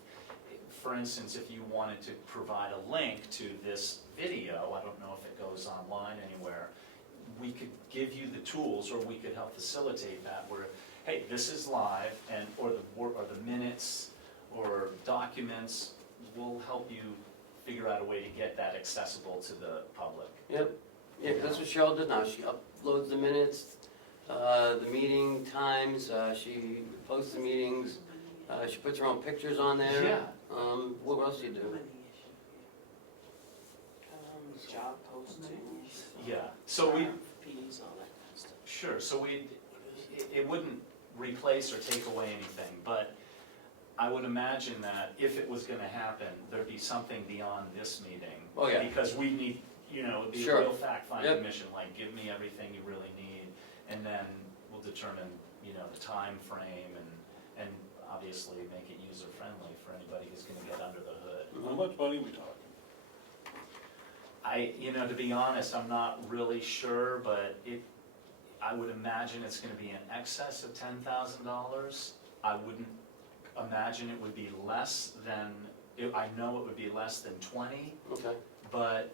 for instance, if you wanted to provide a link to this video, I don't know if it goes online anywhere, we could give you the tools, or we could help facilitate that, where, hey, this is live, or the minutes, or documents, will help you figure out a way to get that accessible to the public. Yep, yeah, 'cause that's what Cheryl did now. She uploads the minutes, the meeting times, she posts the meetings, she puts her own pictures on there. Yeah. What else do you do? Job postings. Yeah, so we, RFPs, all that kind of stuff. sure, so it wouldn't replace or take away anything, but I would imagine that if it was gonna happen, there'd be something beyond this meeting. Oh, yeah. Because we need, it'd be a Sure. real fact-finding Yep. mission, like, give me everything you really need, and then we'll determine, the time frame and obviously make it user-friendly for anybody who's gonna get under the hood. How much money we talking? To be honest, I'm not really sure, but I would imagine it's gonna be in excess of $10,000. I wouldn't imagine it would be less than, I know it would be less than 20, Okay. but,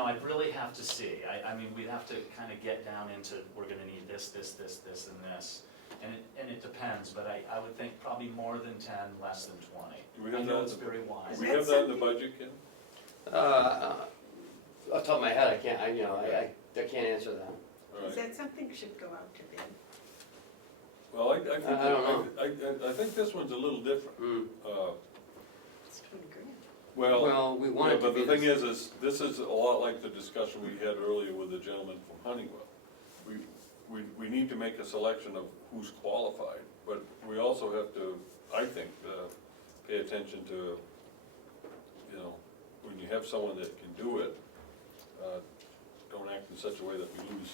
I'd really have to see. I mean, we'd have to kind of get down into, we're gonna need this, and this. And it depends, but I would think probably more than 10, less than 20. Do we I have know that? it's very wise. Do we have that in the budget, Ken? Off the top of my head, I can't, I can't answer that. All Is right. that something should go out to bid? Well, I think, I don't know. I think this one's a little different. Mm. It's 20 grand. Well, Well, we want it to but be the thing this. is, this is a lot like the discussion we had earlier with the gentleman from Honeywell. We need to make a selection of who's qualified, but we also have to, I think, pay attention to, you know, when you have someone that can do it, don't act in such a way that we lose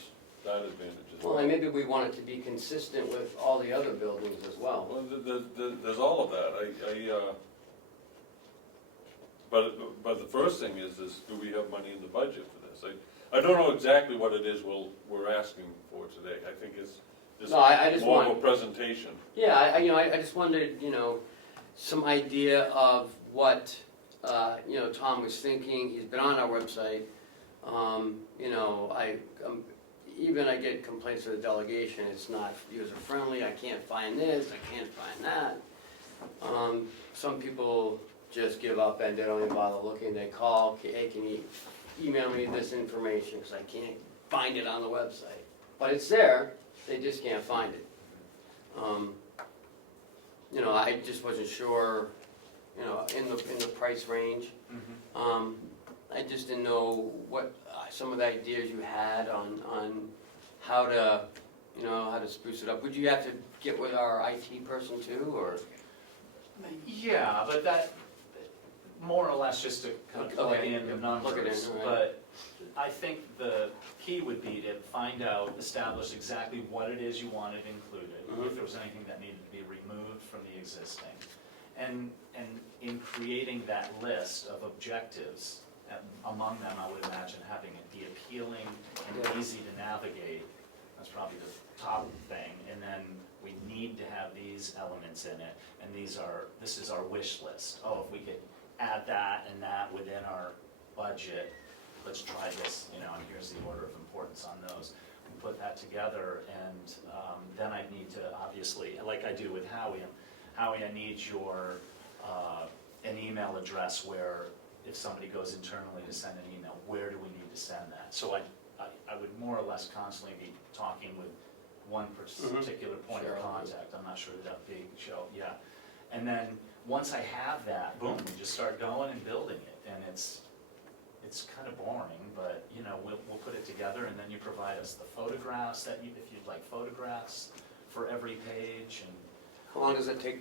that advantage as well. Well, and maybe we want it to be consistent with all the other buildings as well. Well, there's all of that. But the first thing is do we have money in the budget for this? I don't know exactly what it is we're asking for today. I think it's No, I just more of a want- presentation. Yeah, I just wondered, some idea of what, Tom was thinking. He's been on our website. Even I get complaints of the delegation, it's not user-friendly, I can't find this, I can't find that. Some people just give up and they don't even bother looking, they call, hey, can you email me this information, because I can't find it on the website. But it's there, they just can't find it. I just wasn't sure, in the price range. I just didn't know what, some of the ideas you had on how to, how to spruce it up. Would you have to get with our IT person too, or? Yeah, but that, more or less just to kind of plug Okay, in the plug it in, numbers. all right. But I think the key would be to find out, establish exactly what it is you wanted included, Mhm. if there was anything that needed to be removed from the existing. And in creating that list of objectives, among them, I would imagine having it be appealing and Yeah. easy to navigate. That's probably the top thing. And then we need to have these elements in it, and this is our wish list. Oh, if we could add that and that within our budget, let's try this, and here's the order of importance on those. We put that together, and then I need to, obviously, like I do with Howie, I need your, an email address where if somebody goes internally to send an email, where do we need to send that? So I would more or less constantly be talking with one particular point of Cheryl. contact. I'm not sure that big show, yeah. And then, once I have that, boom, we just start going and building it. And it's kind of boring, but, we'll put it together, and then you provide us the photographs if you'd like photographs for every page, and How long does it take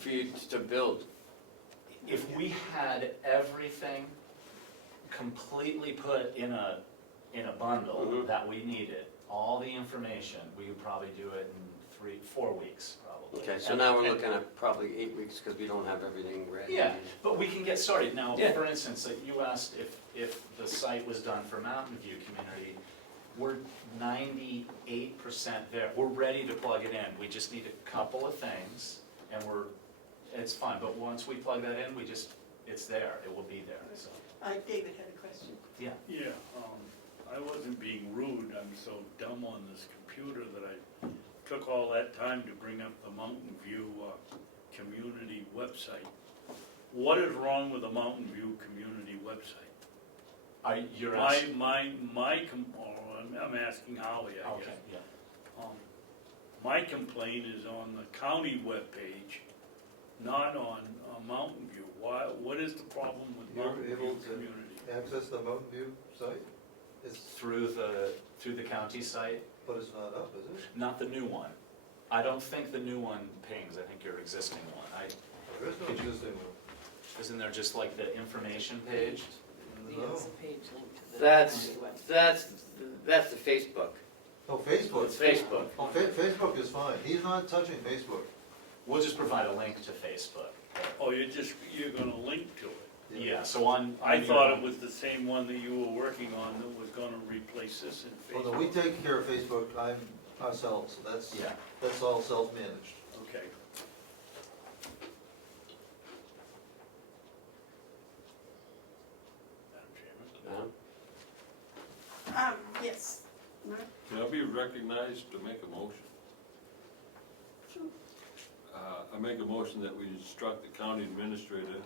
for you to build? if we had everything completely put in a bundle Mhm. that we needed, all the information, we would probably do it in 4 weeks, probably. Okay, so now we're looking at probably 8 weeks, because we don't have everything ready. Yeah, but we can get started. Now, Yeah. for instance, you asked if the site was done for Mountain View community. We're 98% there. We're ready to plug it in. We just need a couple of things, and it's fine. But once we plug that in, it's there. It will be there, so. David had a question. Yeah, I wasn't being rude, I'm so dumb on this computer that I took all that time to bring up the Mountain View community website. What is wrong with the Mountain View community website? You're asking? I'm asking Howie, I Okay, guess. yeah. My complaint is on the county webpage, not on Mountain View. What is the problem with You're Mountain able View to- community? Access the Mountain View site? Through the county site, But it's not up, is it? not the new one. I don't think the new one pings. I think your existing one. There is no Could you- existing one. Isn't there just like the information page? There's a page link to the That's, county website. that's the Facebook. Oh, Facebook. It's Facebook. Oh, Facebook is fine. He's not touching Facebook. We'll just provide a link to Facebook. Oh, you're gonna link to it? Yeah, so on. I thought it was the same one that you were working on that was gonna replace this in Well, no, Facebook. we take care of Facebook, ourselves, so Yeah. that's all self-managed. Okay. Madam Chairman? Yes. Mark? Can I be recognized to make a motion? Sure. I make a motion that we instruct the county administrator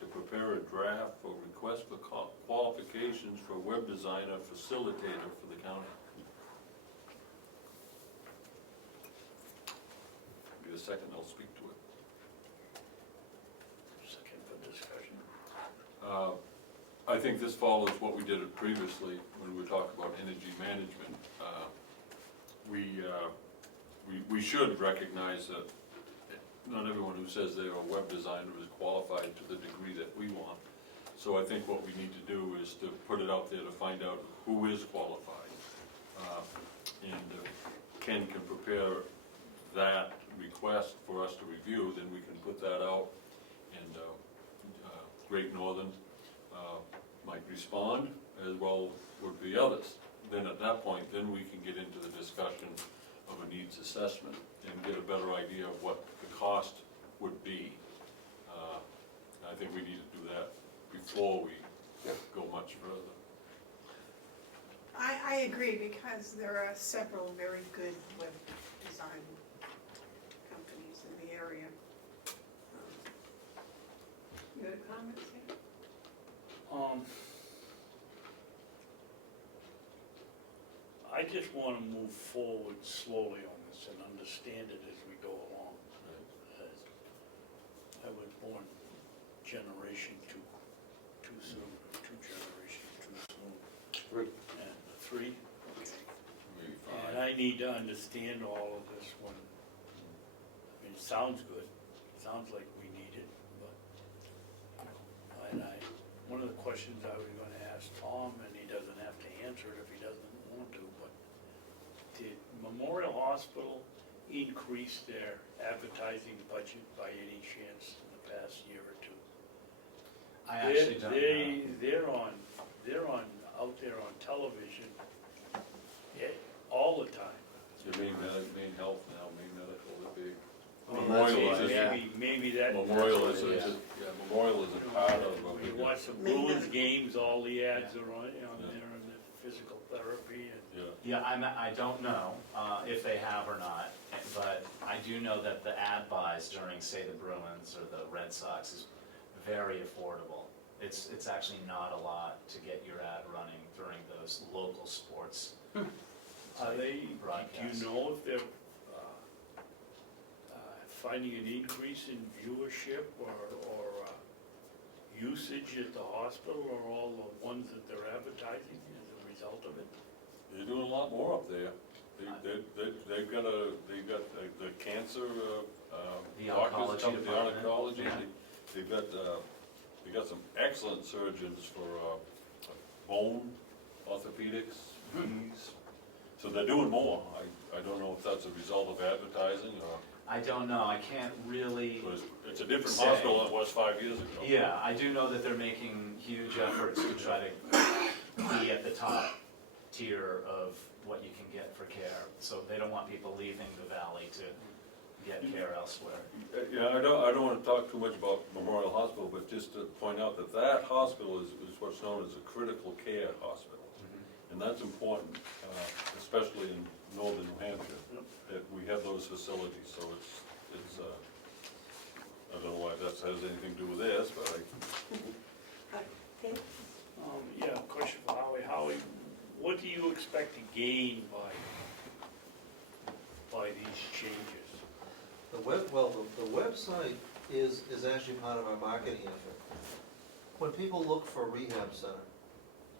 to prepare a draft for request for qualifications for web designer facilitator for the county. Give me a second, I'll speak to it. Second for discussion. I think this follows what we did previously when we were talking about energy management. We should recognize that not everyone who says they're a web designer is qualified to the degree that we want. So I think what we need to do is to put it out there to find out who is qualified. And Ken can prepare that request for us to review, then we can put that out, and Great Northern might respond, as well would the others. Then at that point, then we can get into the discussion of a needs assessment and get a better idea of what the cost would be. I think we need to do that before we go much further. I agree, because there are several very good web design companies in the area. You had a comment, Sam? I just wanna move forward slowly on this and understand it as we go along. I was born generation too soon, two generations too soon. Three. And three, okay. Maybe And 5. I need to understand all of this when, I mean, it sounds good, it sounds like we need it, but, one of the questions I was gonna ask Tom, and he doesn't have to answer it if he doesn't want to, but did Memorial Hospital increase their advertising budget by any chance in the past year or two? I actually don't know. They're on, out there on television, all the time. Your main health now, main medical would be. Oh, Memorial that's is, right, yeah. Maybe that. Memorial is, That's what Memorial is a part of. When you watch the Main Bruins medical. games, all the ads are on Yeah. there, and the physical therapy and. Yeah, Yeah, I don't know if they have or not, but I do know that the ad buys during, say, the Bruins or the Red Sox is very affordable. It's actually not a lot to get your ad running during those local sports. Are they, do broadcasts. you know if they're finding an increase in viewership or usage at the hospital, or all the ones that they're advertising as a result of it? they're doing a lot more up there. They've got the cancer, The doctors oncology come, the department. oncology, Yeah. they've got some excellent surgeons for bone orthopedics, knees. So they're doing more. I don't know if that's a result of advertising or, I don't know, I can't really, but it's a different Say. hospital than it was 5 years ago. yeah, I do know that they're making huge efforts to try to be at the top tier of what you can get for care. So they don't want people leaving the valley to get care elsewhere. Yeah, I don't wanna talk too much about Memorial Hospital, but just to point out that that hospital is what's known as a critical care hospital. And that's important, especially in northern New Hampshire, that we have those facilities, so it's, I don't know why that has anything to do with this, but Okay. Yeah, question for Howie. Howie, what do you expect to gain by these changes? The website is actually part of our marketing effort. When people look for a rehab center,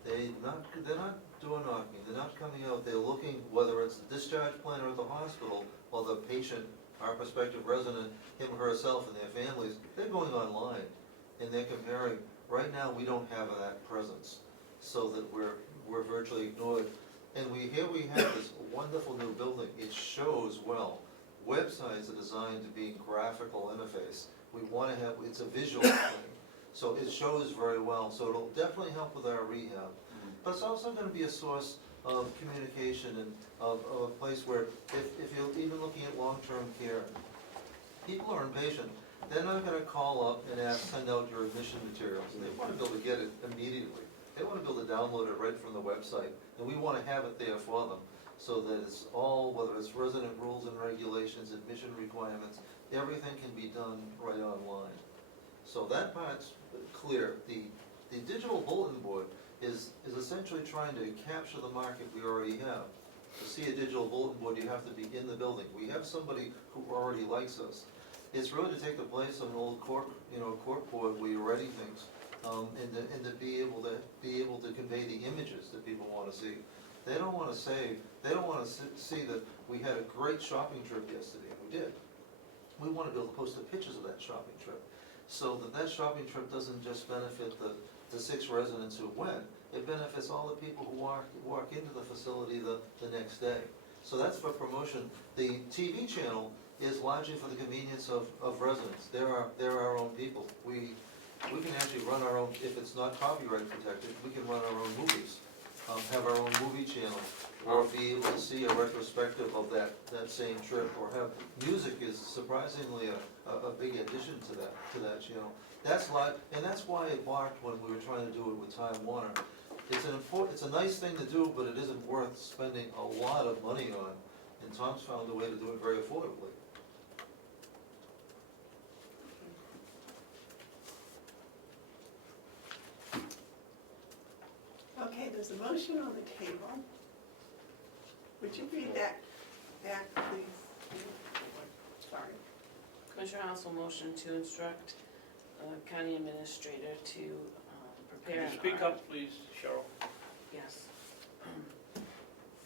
they're not door knocking, they're not coming out, they're looking, whether it's the discharge planner at the hospital or the patient, our prospective resident, him or herself and their families, they're going online and they're comparing. Right now, we don't have that presence, so that we're virtually ignored. And here we have this wonderful new building, it shows well. Websites are designed to be graphical interface. We wanna have, it's a visual thing, so it shows very well, so it'll definitely help with our rehab. But it's also gonna be a source of communication and of a place where, if you're even looking at long-term care, people are impatient. They're not gonna call up and send out your admission materials. They wanna be able to get it immediately. They wanna be able to download it right from the website, and we wanna have it there for them, so that it's all, whether it's resident rules and regulations, admission requirements, everything can be done right online. So that part's clear. The digital bulletin board is essentially trying to capture the market we already have. To see a digital bulletin board, you have to be in the building. We have somebody who already likes us. It's really to take the place of an old cork board where you're writing things, and to be able to convey the images that people want to see. They don't want to see that we had a great shopping trip yesterday, and we did. We want to be able to post the pictures of that shopping trip, so that shopping trip doesn't just benefit the 6 residents who went, it benefits all the people who walk into the facility the next day. So that's for promotion. The TV channel is largely for the convenience of residents. They're our own people. We can actually run our own, if it's not copyright protected, we can run our own movies, have our own movie channel, or be able to see a retrospective of that same trip, or have, music is surprisingly a big addition to that channel. That's why it blocked when we were trying to do it with Time Warner. It's a nice thing to do, but it isn't worth spending a lot of money on, and Tom's found a way to do it very affordably. Okay, there's a motion on the table. Would you read that back, please? Sorry. Commissioner Hounsell motion to instruct county administrator to prepare Can an you speak up, please, Cheryl? Yes.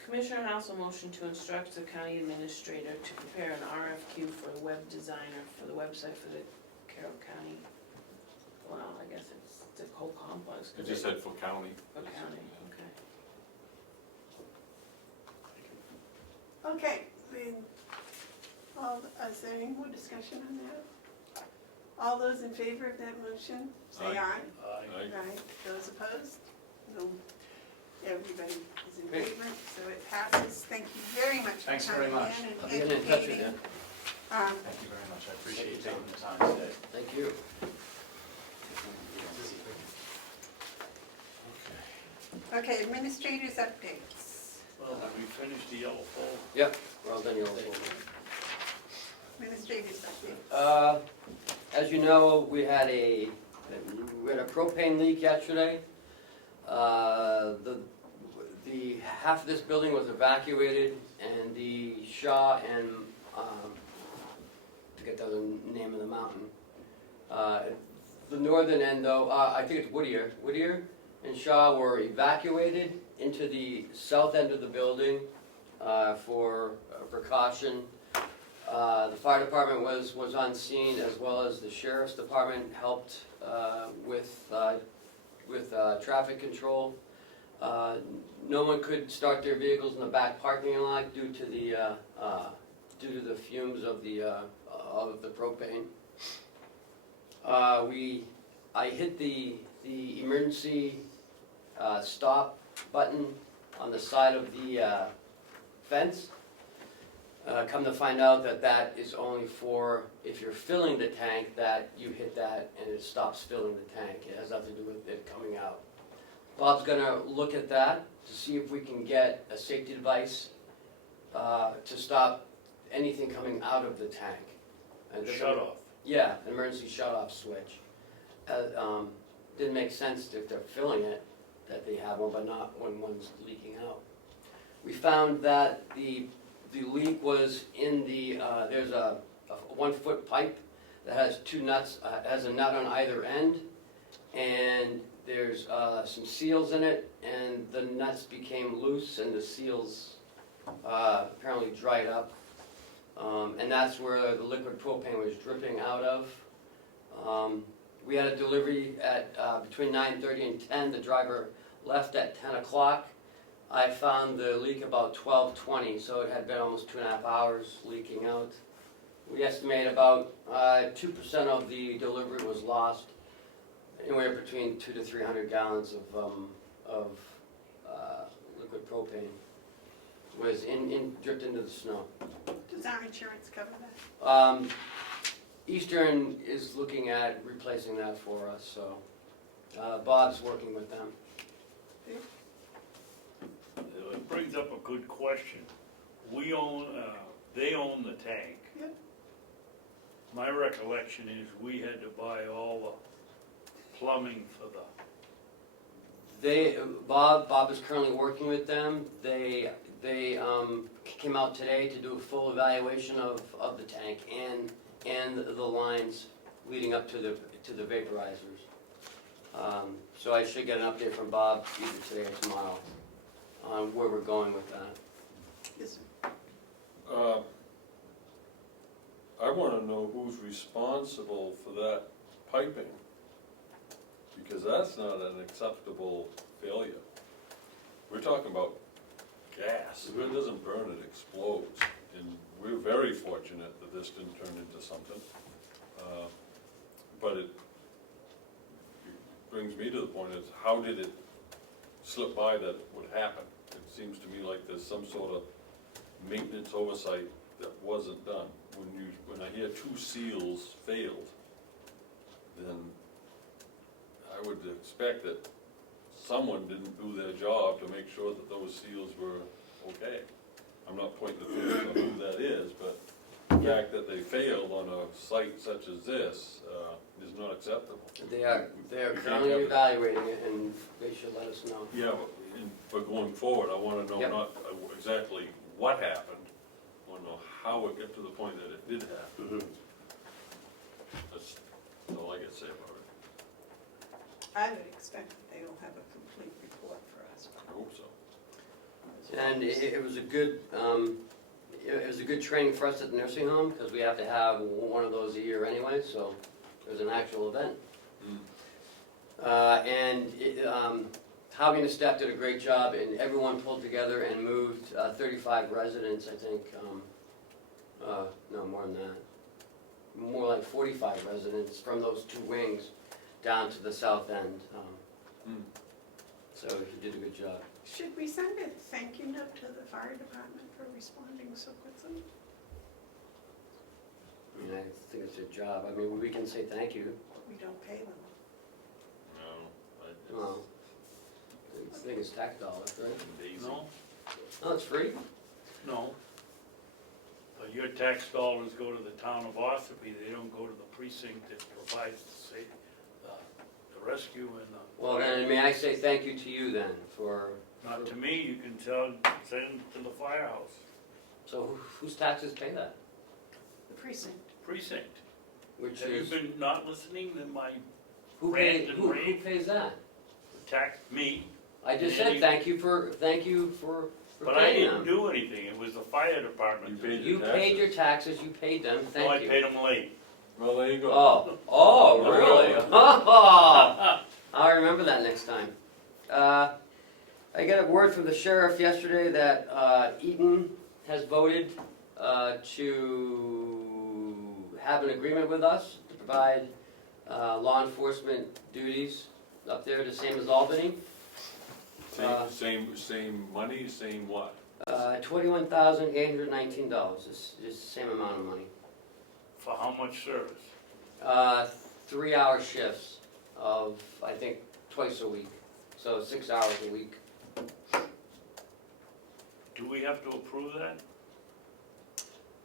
Commissioner Hounsell motion to instruct the county administrator to prepare an RFQ for a web designer for the website for the Carroll County, well, I guess it's the whole complex. It just said for county. For county, okay. Okay, is there any more discussion on that? All those in favor of that motion, say Aye. aye. Aye. Right, those opposed? No. Everybody is in Great. favor, so it passes. Thank you very much for Thanks coming very much. in I'll and be in touch with educating. you. Thank you very much, I appreciate you taking the time today. Thank you. Okay, administrators updates. Well, have we finished the yellow folder? Yep, we're all done, you'll hold. Administrators updates. As you know, we had a propane leak yesterday. The half of this building was evacuated, and the Shaw and, I forget the name of the mountain. The northern end though, I think it's Whittier and Shaw were evacuated into the south end of the building for precaution. The fire department was on scene, as well as the sheriff's department helped with traffic control. No one could start their vehicles in the back parking lot due to the fumes of the propane. I hit the emergency stop button on the side of the fence. Come to find out that is only for if you're filling the tank, that you hit that and it stops filling the tank. It has nothing to do with it coming out. Bob's gonna look at that to see if we can get a safety device to stop anything coming out of the tank. And this- Shut off. Yeah, an emergency shut-off switch. Didn't make sense if they're filling it, that they have one, but not when one's leaking out. We found that the leak was in there's a 1-foot pipe that has 2 nuts, has a nut on either end, and there's some seals in it, and the nuts became loose and the seals apparently dried up. And that's where the liquid propane was dripping out of. We had a delivery at between 9:30 and 10. The driver left at 10 o'clock. I found the leak about 12:20, so it had been almost 2.5 hours leaking out. We estimate about 2% of the delivery was lost, anywhere between 200 to 300 gallons of liquid propane was dripped into the snow. Does our insurance cover that? Eastern is looking at replacing that for us, so Bob's working with them. It brings up a good question. We own, they own the tank. Yep. My recollection is we had to buy all the plumbing for the, Bob is currently working with them. They came out today to do a full evaluation of the tank and the lines leading up to the vaporizers. So I should get an update from Bob either today or tomorrow on where we're going with that. Yes, sir. I wanna know who's responsible for that piping, because that's not an acceptable failure. We're talking about gas, if it doesn't burn, it explodes, and we're very fortunate that this didn't turn into something. But it brings me to the point is, how did it slip by that it would happen? It seems to me like there's some sort of maintenance oversight that wasn't done. When I hear 2 seals failed, then I would expect that someone didn't do their job to make sure that those seals were okay. I'm not pointing the finger on who that is, but the fact that they failed on a site such as this is not acceptable. They are We can't currently have it. evaluating it, and they should let us know. Yeah, but going forward, I wanna know Yep. not exactly what happened, I wanna know how it got to the point that it did happen. That's all I gotta say about it. I would expect that they will have a complete report for us. I hope so. And it was a good, it was a good training for us at the nursing home, because we have to have one of those a year anyway, so it was an actual event. Howie and the staff did a great job, and everyone pulled together and moved 35 residents, I think, no, more than that. More like 45 residents from those 2 wings down to the south end. So he did a good job. Should we send a thank you note to the fire department for responding so quickly? I mean, I think it's their job. I mean, we can say thank you. We don't pay them. No, Well, I think it's tax dollars, right? Daisy. no, Oh, it's free? no. But your tax dollars go to the town of Ossipee, they don't go to the precinct that provides the rescue and the. Well, then, may I say thank you to you then for, Not to me, you can send to the firehouse, so whose taxes pay that? The precinct. precinct. Which Have you is, been not listening to my who rant pays, and who rave? pays that? Tax, me, I just Andy. said thank you for but I paying didn't them. do anything, it was the fire department. You paid You your paid your taxes. taxes, you paid them, No, I thank you. paid them late. Well, there you go. Oh, There we really? go. I'll remember that next time. I got a word from the sheriff yesterday that Eaton has voted to have an agreement with us to provide law enforcement duties up there, the same as Albany. Same money, same what? $21,819, it's just the same amount of money. For how much service? 3-hour shifts of, I think, twice a week, so 6 hours a week. Do we have to approve that?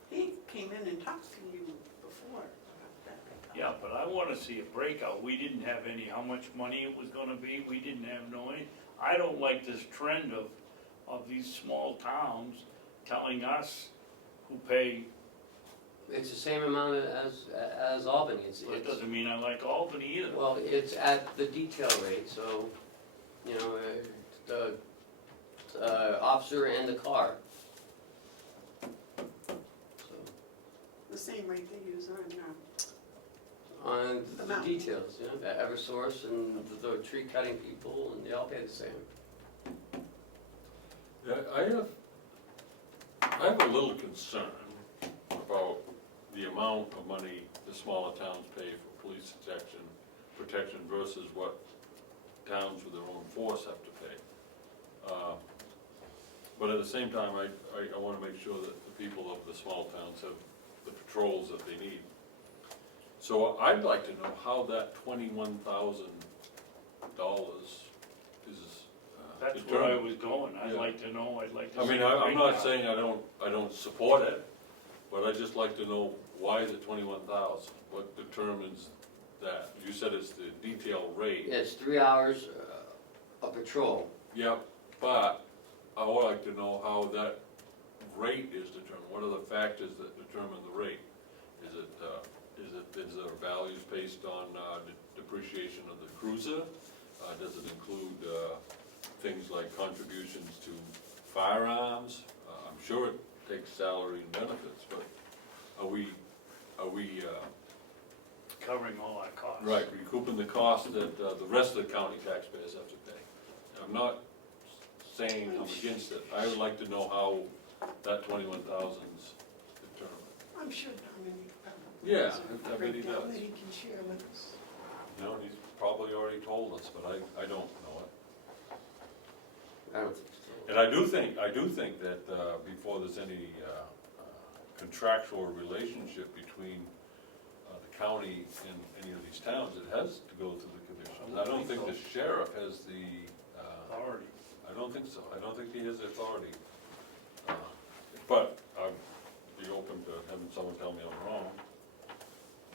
He came in and talked to you before about that. Yeah, but I wanna see a breakout, we didn't have any, how much money it was gonna be, we didn't have no any. I don't like this trend of these small towns telling us who pay, It's the same amount as Albany. but it doesn't mean I like Albany either. Well, it's at the detail rate, so, you know, the officer and the car. So, The same rate they use on The the amount. details, you know, the Eversource and the tree cutting people, and they all pay the same. Yeah, I have a little concern about the amount of money the smaller towns pay for police protection versus what towns with their own force have to pay. But at the same time, I wanna make sure that the people of the small towns have the patrols that they need. So I'd like to know how that $21,000 is That's where I determined. was going, I'd Yeah. like to know, I'd like to I see mean, a I'm not breakout. saying I don't support it, but I'd just like to know, why is it 21,000? What determines that? You said it's the detail rate. Yeah, it's 3 hours of patrol. Yep, but I would like to know how that rate is determined. What are the factors that determine the rate? Is there values based on depreciation of the cruiser? Does it include things like contributions to firearms? I'm sure it takes salary and benefits, but are we Covering all our costs. right, recouping the cost that the rest of the county taxpayers have to pay? I'm not saying I'm against it. I would like to know how that 21,000's determined. I'm sure Dominic probably Yeah, has I a bet he breakdown does. that he can share with us. You know, he's probably already told us, but I don't know it. I don't think so. And I do think that before there's any contractual relationship between the county and any of these towns, it has to go through the commission. I don't think the sheriff has the, Authority. I don't think so. I don't think he has the authority. But I'd be open to having someone tell me I'm wrong,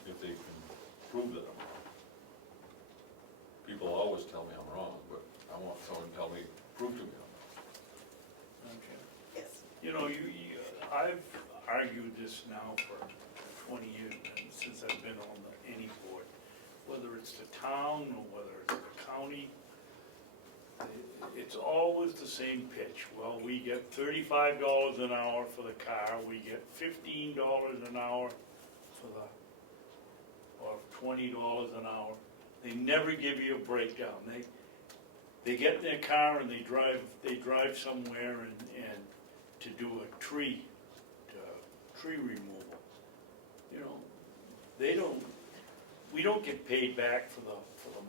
if they can prove that I'm wrong. People always tell me I'm wrong, but I want someone to tell me, prove to me I'm wrong. Okay. Yes. You know, I've argued this now for 20 years, since I've been on any board, whether it's the town or whether it's the county, it's always the same pitch. Well, we get $35 an hour for the car, we get $15 an hour for or $20 an hour. They never give you a breakdown. They get in their car and they drive somewhere and to do a tree removal. You know, we don't get paid back for the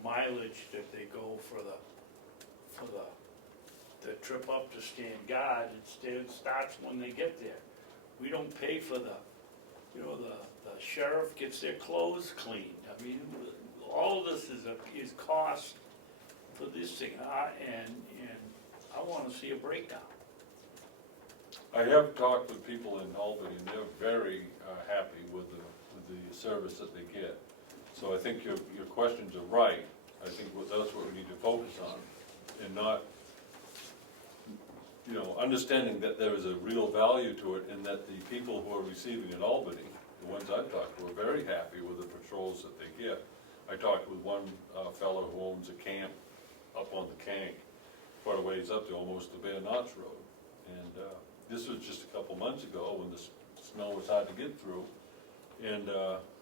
mileage that they go for the trip up to stand guard. It starts when they get there. We don't pay for the sheriff gets their clothes cleaned. I mean, all of this is cost for this thing, and I want to see a breakdown. I have talked with people in Albany, and they're very happy with the service that they get. So I think your questions are right. I think that's what we need to focus on, and not, understanding that there is a real value to it, and that the people who are receiving in Albany, the ones I've talked to, are very happy with the patrols that they get. I talked with one fellow who owns a camp up on the Kank, quite a ways up to almost the Bear Notch Road. And this was just a couple months ago when the snow was hard to get through. And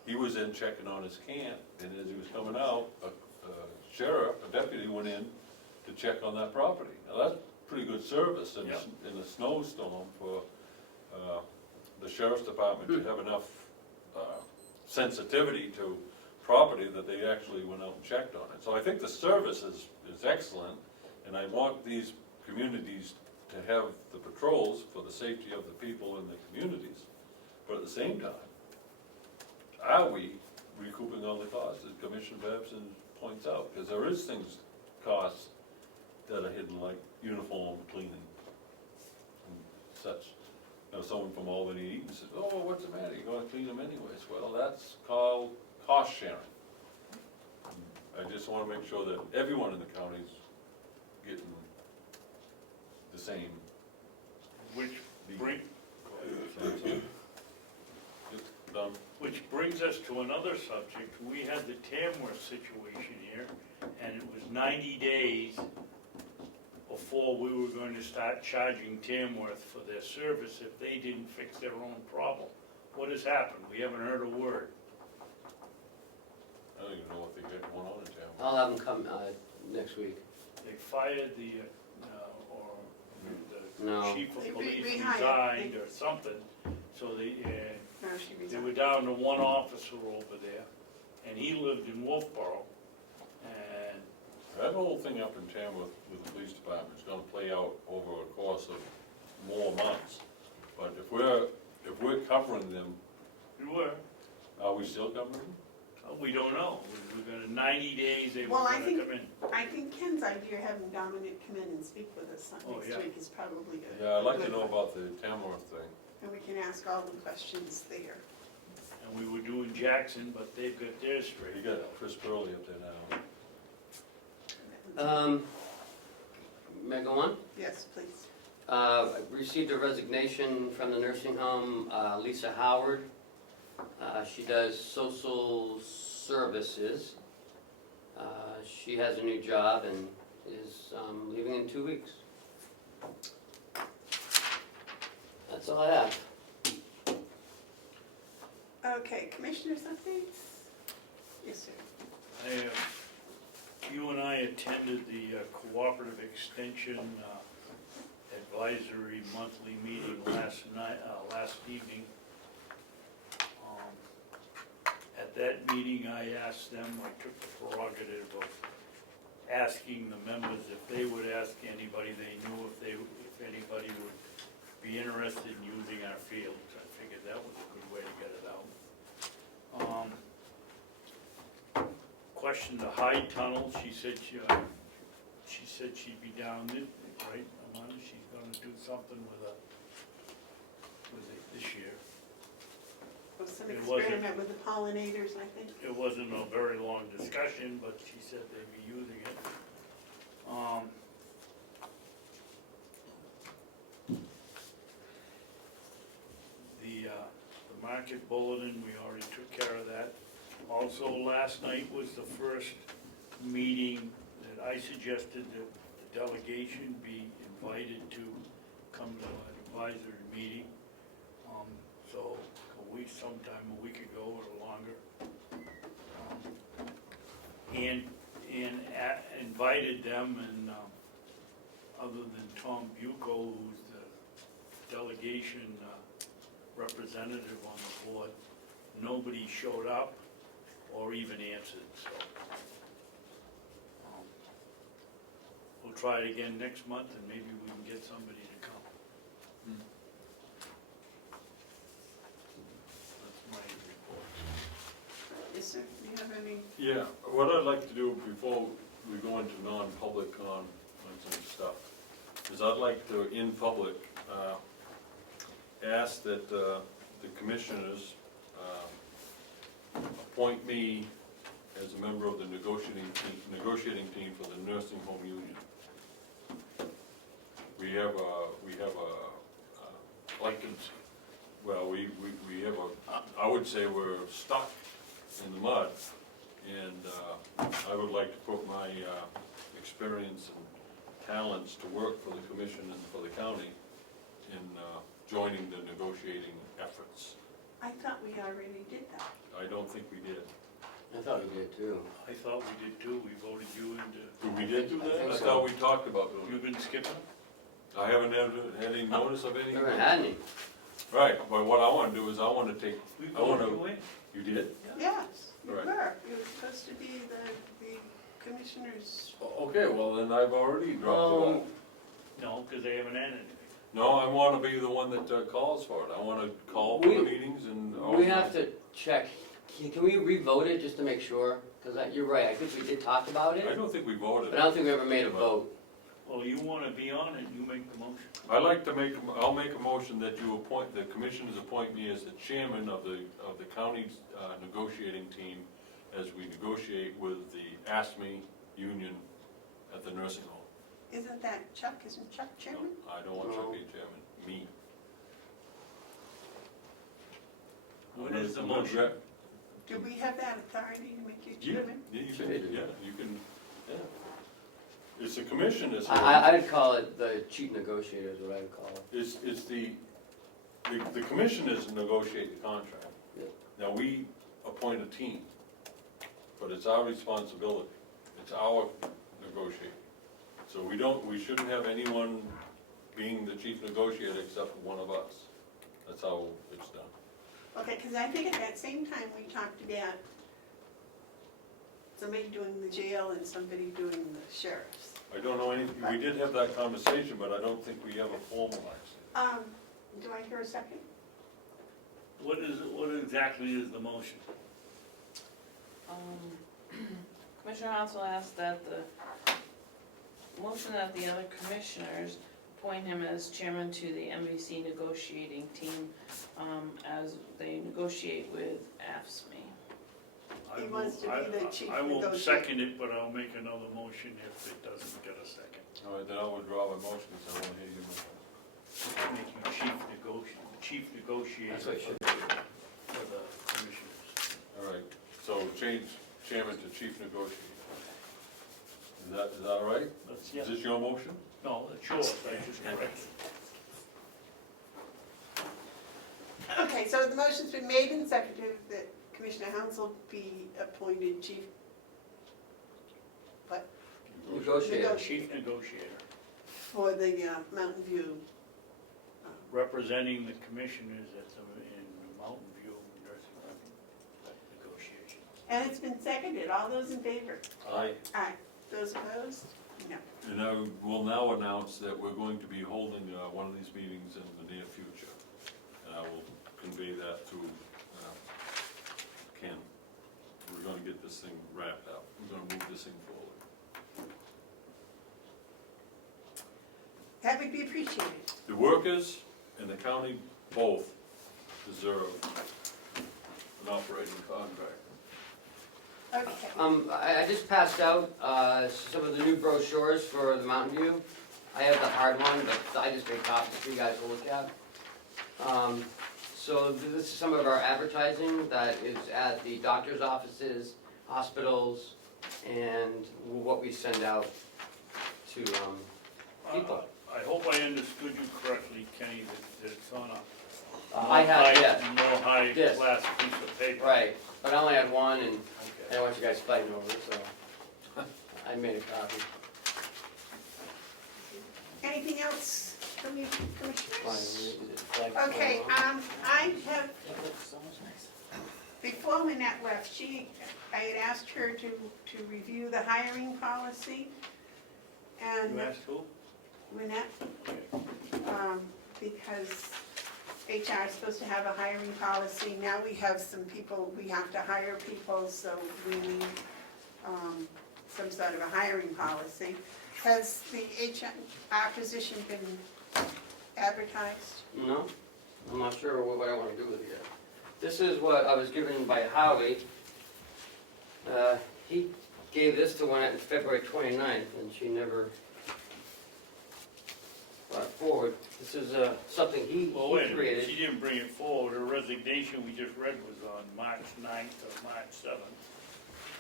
he was in checking on his camp, and as he was coming out, a deputy went in to check on that property. Now that's pretty good service in a snowstorm for the sheriff's department to have enough sensitivity to property that they actually went out and checked on it. So I think the service is excellent, and I want these communities to have the patrols for the safety of the people in the communities. But at the same time, are we recouping all the costs, as Commissioner Babson points out? Because there is costs that are hidden, like uniform cleaning and such. Someone from Albany Eaton said, "Oh, what's the matter? You're gonna clean them anyways." Well, that's called cost sharing. I just wanna make sure that everyone in the county's getting the same. Which brings us to another subject. We had the Tamworth situation here, and it was 90 days before we were going to start charging Tamworth for their service if they didn't fix their own problem. What has happened? We haven't heard a word. I don't even know what they got going on in town. I'll have them come next week. They fired the No. chief of They police rehired. resigned or something, so they She were resigned. down to one officer over there, and he lived in Wolfboro, and That whole thing up in Tamworth with the police department is gonna play out over a course of more months. But if we're covering them, we were, are we still covering them? we don't know. We've got 90 days, they were Well, I gonna think- come in. I think Ken's idea of having Dominic come in and speak with us Oh, next yeah. week is probably good. Yeah, I'd like to know about the Tamworth thing. and we can ask all the questions there. And we were doing Jackson, but they've got theirs straight. You got Chris Burley up there now. May I go on? Yes, please. I received a resignation from the nursing home, Lisa Howard. She does social services. She has a new job and is leaving in 2 weeks. That's all I have. Okay, commissioners updates? Yes, sir. You and I attended the Cooperative Extension Advisory Monthly Meeting last evening. At that meeting, I asked them, I took the prerogative of asking the members if they would ask anybody they knew if anybody would be interested in using our fields. I figured that was a good way to get it out. Questioned the Hyde Tunnel. She said she'd be down this, right, Amanda? She's gonna do something with it this year. Was some It wasn't- experiment with the pollinators, I think. It wasn't a very long discussion, but she said they'd be using it. The market bulletin, we already took care of that. Also, last night was the first meeting that I suggested that the delegation be invited to come to an advisory meeting. So sometime a week ago or longer. And invited them, and other than Tom Bucco, who's the delegation representative on the board, nobody showed up or even answered, so. We'll try it again next month and maybe we can get somebody to come. That's my report. Yes, sir. Do you have any? Yeah, what I'd like to do before we go into non-public on some stuff, is I'd like to, in public, ask that the commissioners appoint me as a member of the negotiating team for the nursing home union. We have I would say we're stuck in the mud, and I would like to put my experience and talents to work for the commission and for the county in joining the negotiating efforts. I thought we already did that. I don't think we did. I thought we did too. I thought we did too, we voted you into, We did do I that? think I so. thought we talked about doing you've been skipping? it. I haven't had any notice of any. Never had any. Right, but what I wanna do is I wanna take, We I wanna, voted you in. you did? Yes, you Right. were. You were supposed to be the commissioners. Okay, well then I've already dropped the ball. No, because they haven't had anything. No, I wanna be the one that calls for it. I wanna call for the meetings and. We have to check, can we re-vote it just to make sure? Because you're right, I think we did talk about I it, don't think we voted. but I don't think we ever made a vote. Well, you want to be on it, you make the motion. I'd like to I'll make a motion that you appoint, the commissioners appoint me as the chairman of the county's negotiating team as we negotiate with the ASME union at the nursing home. Isn't that Chuck? Isn't Chuck No, chairman? I don't want Chuck being chairman, me. What is the motion? Do we have that authority to make you Yeah, chairman? yeah, you Sure can, they do. yeah, you can, yeah. It's the commission that's. I'd call it the chief negotiator is what I'd call it. It's the commissioners negotiate the contract. Yeah. Now, we appoint a team, but it's our responsibility, it's our negotiating. So we shouldn't have anyone being the chief negotiator except for one of us. That's how it's done. Okay, because I think at that same time we talked about somebody doing the jail and somebody doing the sheriff's. I don't know anything, we did have that conversation, but I don't think we ever formalized it. Do I hear a second? What exactly is the motion? Commissioner Hounsell asked that the motion that the other commissioners appoint appoint him as chairman to the MVC negotiating team, as they negotiate with AFSMI. I He will- wants to be the chief I won't negotiator. second it, but I'll make another motion if it doesn't get a second. All right, then I'll withdraw my motion, because I want to hear you. Make you chief negotiator That's what it should for the commissioners. All right, so change chairman to chief negotiator. Is that all right? That's, Is yeah, this your motion? no, that's yours, I just corrected. Okay, so the motion's been made and seconded that Commissioner Hounsell be appointed chief Negotiator. Chief negotiator, for the Mountain View. representing the commissioners in Mountain View nursing home negotiations. And it's been seconded. All those in favor? Aye. Aye. Those opposed? No. And I will now announce that we're going to be holding one of these meetings in the near future. And I will convey that to Ken. We're gonna get this thing wrapped up. We're gonna move this thing forward. That would be appreciated. The workers and the county both deserve an operating contract. Okay. I just passed out, some of the new brochures for the Mountain View. I have the hard one, but I just made copies for you guys to look at. So this is some of our advertising that is at the doctor's offices, hospitals, and what we send out to, people. I hope I understood you correctly, Kenny, that it's on a I have, yes, more high Yes. class piece of paper. right, but I only had one, and I Okay. don't want you guys fighting over it, so I made a copy. Anything else from you commissioners? Fine. Okay, I have, It looks so much nicer. before Lynette left, I had asked her to review the hiring policy. And You asked who? Lynette, because HR is supposed to have a hiring policy. Now we have some people, we have to hire people, so we need some sort of a hiring policy. Has the HR position been advertised? No, I'm not sure what I want to do with it yet. This is what I was given by Howie. He gave this to one on February 29th, and she never brought it forward. This is something he Well, wait a minute, created. she didn't bring it forward, her resignation we just read was on March 9th or March 7th.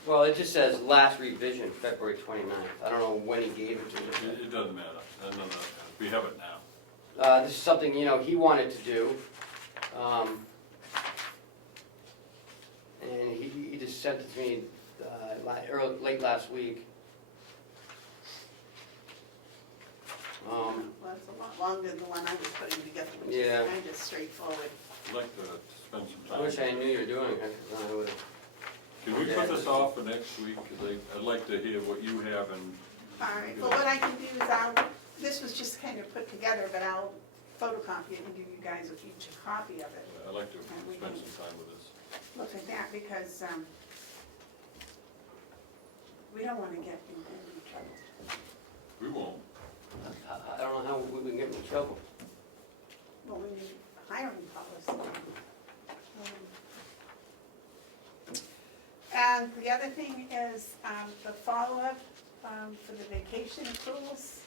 Well, it just says last revision, February 29th. I don't know when he gave it to me. It doesn't matter. No, we have it now. This is something, he wanted to do. And he just sent it to me late last week. Well, it's a lot longer than the one I was putting together, which Yeah. is kind of straightforward. I'd like to spend some I time. wish I knew you were doing it, 'cause I would've. Can we put this off for next week? Because I'd like to hear what you have and. All right, well, what I can do is this was just kind of put together, but I'll photocopy it and give you guys each a copy of it. I'd like to spend some time with this. Look at that, because we don't want to get in any trouble. We won't. I don't know how we can get in trouble. Well, we need a hiring policy. And the other thing is the follow-up for the vacation accruals.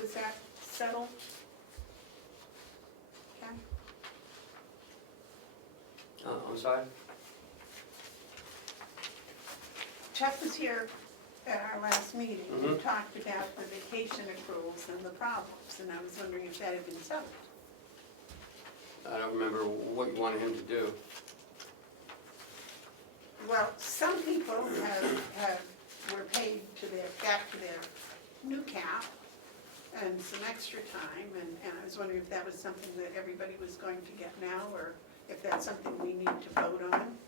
Was that settled? Okay. I'm sorry? Chuck was here at our last meeting. We Mhm. talked about the vacation accruals and the problems, and I was wondering if that had been settled. I don't remember what you wanted him to do. Well, some people were paid back to their new cap and some extra time, and I was wondering if that was something that everybody was going to get now, or if that's something we need to vote on.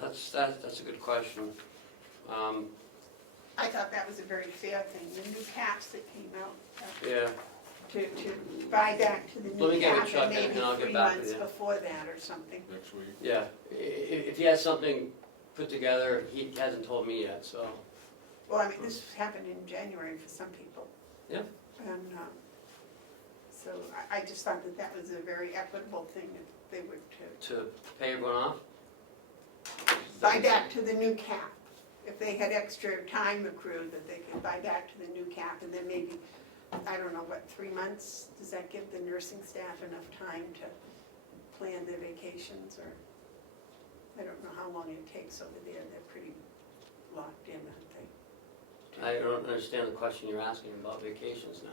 That's a good question. I thought that was a very fair thing, the new caps that came out, Yeah, to buy back to the Let new me get with cap, Chuck and maybe and I'll get 3 back with months you. before that or something. Next week. yeah. If he has something put together, he hasn't told me yet, so. Well, I mean, this happened in January for some people. Yeah. And, so I just thought that that was a very equitable thing if they were to To pay everyone off? buy back to the new cap. If they had extra time accrued, that they could buy back to the new cap, and then maybe, I don't know, what, 3 months? Does that give the nursing staff enough time to plan their vacations, or, I don't know how long it takes over there, they're pretty locked in, aren't they? I don't understand the question you're asking about vacations now.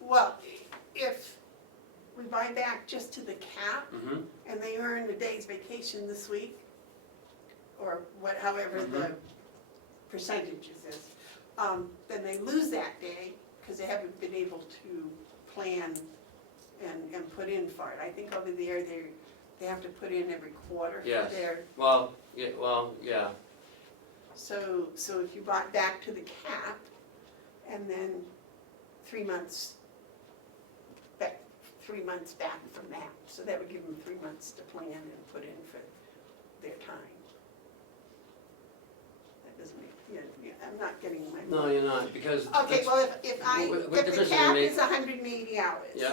Well, if we buy back just to the cap, Mm-hmm, and they earn a day's vacation this week, or what, however the percentages is, then they lose that day, because they haven't been able to plan and put in for it. I think over there, they have to put in every quarter for Yes. their, well, yeah, so if you bought back to the cap, and then 3 months back, 3 months back from that, so that would give them 3 months to plan and put in for their time. That doesn't make, yeah, I'm not getting my. no, you're not, because. Okay, that's- well, if what the difference does it cap make? is 180 hours. Yep,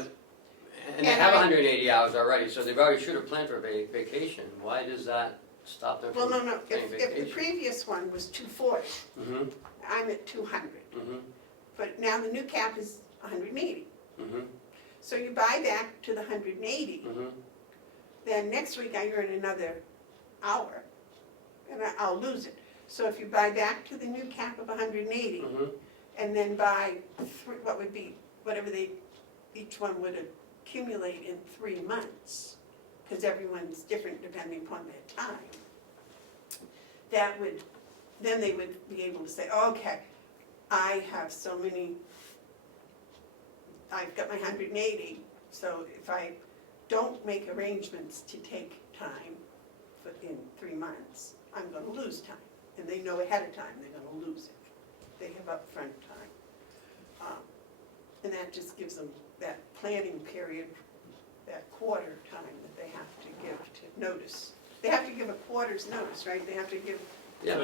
and they And have I- 180 hours already, so they've already should have planned for vacation. Why does that stop them Well, from no, planning if the vacation? previous one was 240, Mm-hmm, I'm at 200, mm-hmm, but now the new cap is 180. mm-hmm, So you buy back to the 180, mm-hmm, then next week I earn another hour, and I'll lose it. So if you buy back to the new cap of 180, mm-hmm. and then buy what would be, whatever each one would accumulate in 3 months, because everyone's different depending upon their time, then they would be able to say, okay, I have so many, I've got my 180, so if I don't make arrangements to take time in 3 months, I'm gonna lose time. And they know ahead of time they're gonna lose it. They have upfront time. And that just gives them that planning period, that quarter time that they have to give to notice. They have to give a quarter's notice, right? They have to give, Yeah,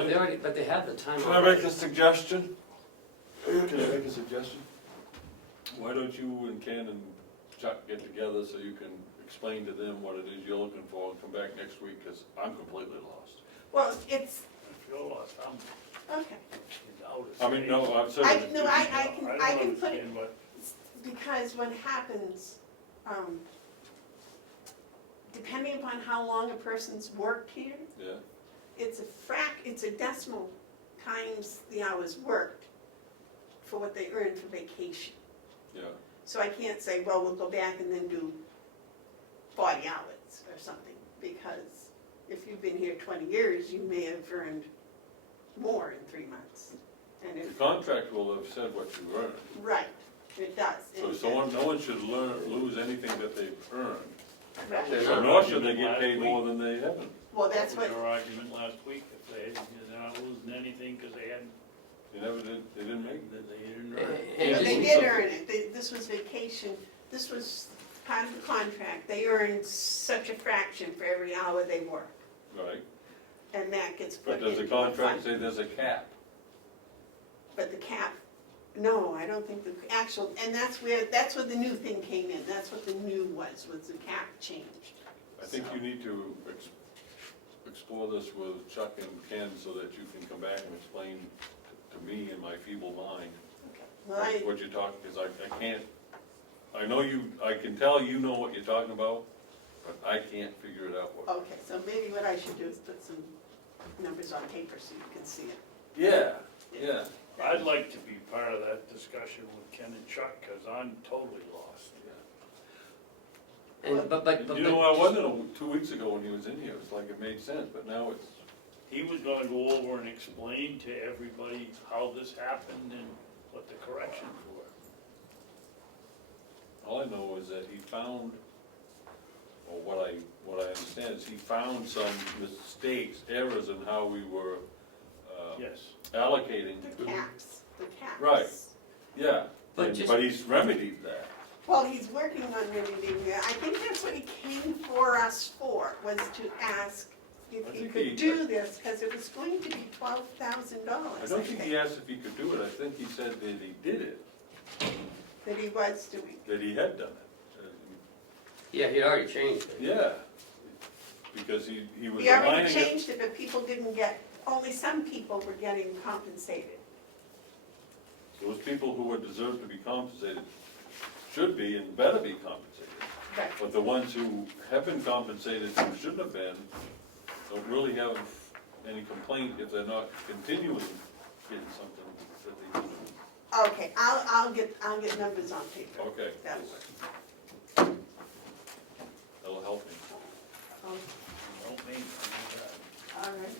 but they have the time Can I already. make a suggestion? Can I make a suggestion? Why don't you and Ken and Chuck get together so you can explain to them what it is you're looking for and come back next week, because I'm completely lost. well, it's, If you're lost, I'm okay. out of I mean, no, I'm I, saying, no, I don't can put it, understand what, because what happens, depending upon how long a person's worked here, yeah, it's a decimal times the hours worked for what they earn for vacation. yeah. So I can't say, well, we'll go back and then do 40 hours or something, because if you've been here 20 years, you may have earned more in 3 months. And The if, contract will have said what you earned, right, it does. so no one should lose anything that they've earned. Right. So nor should they get paid more than they haven't. Well, that's that was what, your argument last week, if they're not losing anything because they hadn't, They didn't make that they didn't earn it. And but they just- did earn it. This was vacation, this was part of the contract. They earned such a fraction for every hour they work, right, and that gets put but does into the a fund. contract say there's a cap? But the cap, no, I don't think the actual, and that's where the new thing came in, that's what the new was the cap changed. I think you need to explore this with Chuck and Ken so that you can come back and explain to me in my feeble mind Well, I, what you're talking, because I can't, I know I can tell you know what you're talking about, but I can't figure it out. okay, so maybe what I should do is put some numbers on paper so you can see it. Yeah. I'd like to be part of that discussion with Ken and Chuck, because I'm totally lost. And, but. You know, I wasn't 2 weeks ago when he was in here, it's like it made sense, but now it's, He was gonna go over and explain to everybody how this happened and what the corrections were. all I know is that he found, or what I understand is he found some mistakes, errors in how we were Yes. allocating. The caps. Right. Yeah, But and- just- but he's remedied that. Well, he's working on remedying that. I think that's what he came for us for, was to ask if I he think could he- do this, because it was going to be $12,000. I don't think he asked if he could do it, I think he said that he did it. that he was doing. that he had done it. Yeah, he'd already changed it. Yeah, because he was He already aligning it. changed it, but people didn't get, only some people were getting compensated. Those people who would deserve to be compensated should be and better be compensated. Right. But the ones who have been compensated who shouldn't have been, don't really have any complaint if they're not continuing getting something that they didn't. Okay, I'll get numbers on paper. Okay. That'll work. That'll help me. Don't make it. All right.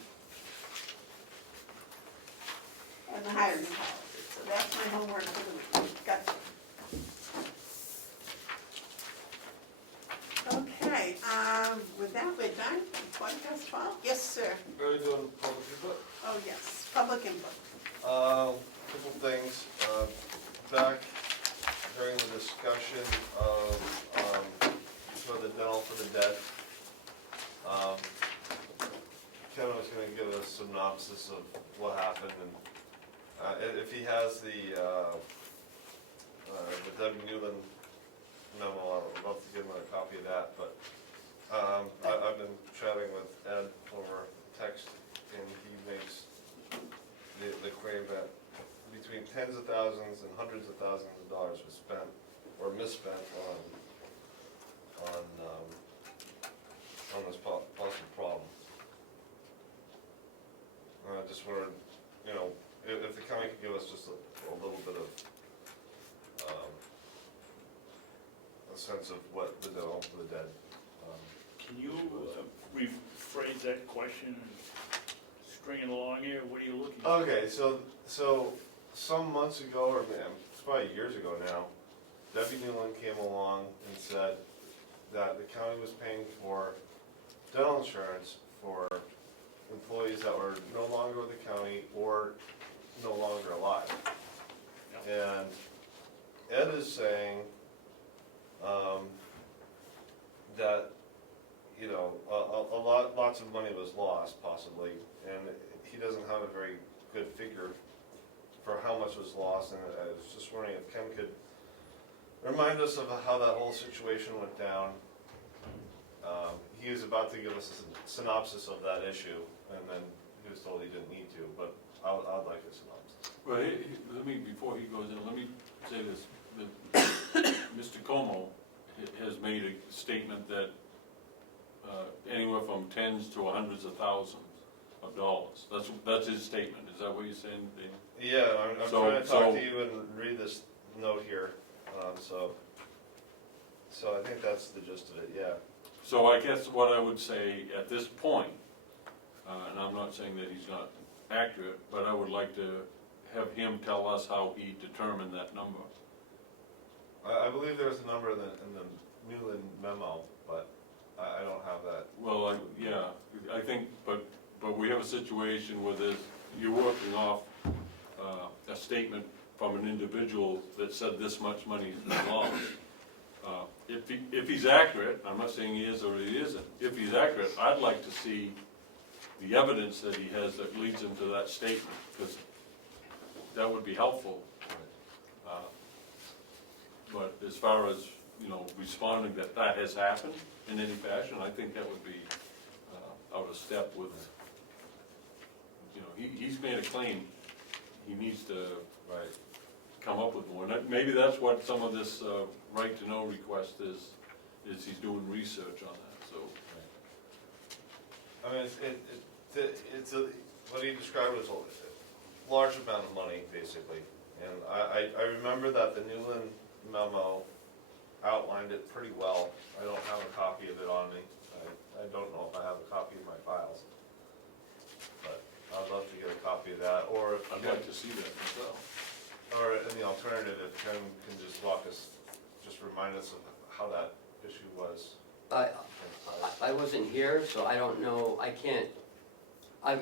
And the hiring policy, so that's my homework for the week. Gotcha. Okay, with that, we're done. 12:12? Yes, sir. Ready to do public input? Oh, yes, public input. Couple things, back during the discussion of, for the dental for the dead, Kevin was gonna give a synopsis of what happened, and, if he has the Debbie Newland memo, I'd love to give him a copy of that, but, I've been chatting with Ed over text, and he makes the claim that between tens of thousands and hundreds of thousands of dollars was spent or misspent on this possible problem. I just wondered, if the county could give us just a little bit of a sense of what the dental for the dead. Can you rephrase that question and string it along here? What are you looking for? Okay, so some months ago, or it's probably years ago now, Debbie Newland came along and said that the county was paying for dental insurance for employees that were no longer with the county or no longer alive. And Ed is saying that, lots of money was lost possibly, and he doesn't have a very good figure for how much was lost, and I was just wondering if Ken could remind us of how that whole situation went down. He was about to give us a synopsis of that issue, and then he was told he didn't need to, but I'd like a synopsis. Well, before he goes in, let me say this, that Mr. Comeau has made a statement that anywhere from tens to hundreds of thousands of dollars. That's his statement, is that what you're saying, Dave? Yeah, I'm trying to talk to you and read this note here, so I think that's the gist of it, yeah. So I guess what I would say at this point, and I'm not saying that he's not accurate, but I would like to have him tell us how he determined that number. I believe there was a number in the Newland memo, but I don't have that. Well, I think, but we have a situation where you're working off a statement from an individual that said this much money has been lost. If he's accurate, I'm not saying he is or he isn't, if he's accurate, I'd like to see the evidence that he has that leads him to that statement, because that would be helpful. But as far as, responding that has happened in any fashion, I think that would be out of step with, he's made a claim, he needs to come up with one. Maybe that's what some of this right to know request is he's doing research on that, so. I mean, what he described was a large amount of money, basically. And I remember that the Newland memo outlined it pretty well. I don't have a copy of it on me. I don't know if I have a copy in my files. But I'd love to get a copy of that, or if I'd like to see that myself. or in the alternative, if Ken can just remind us of how that issue was. I wasn't here, so I don't know, I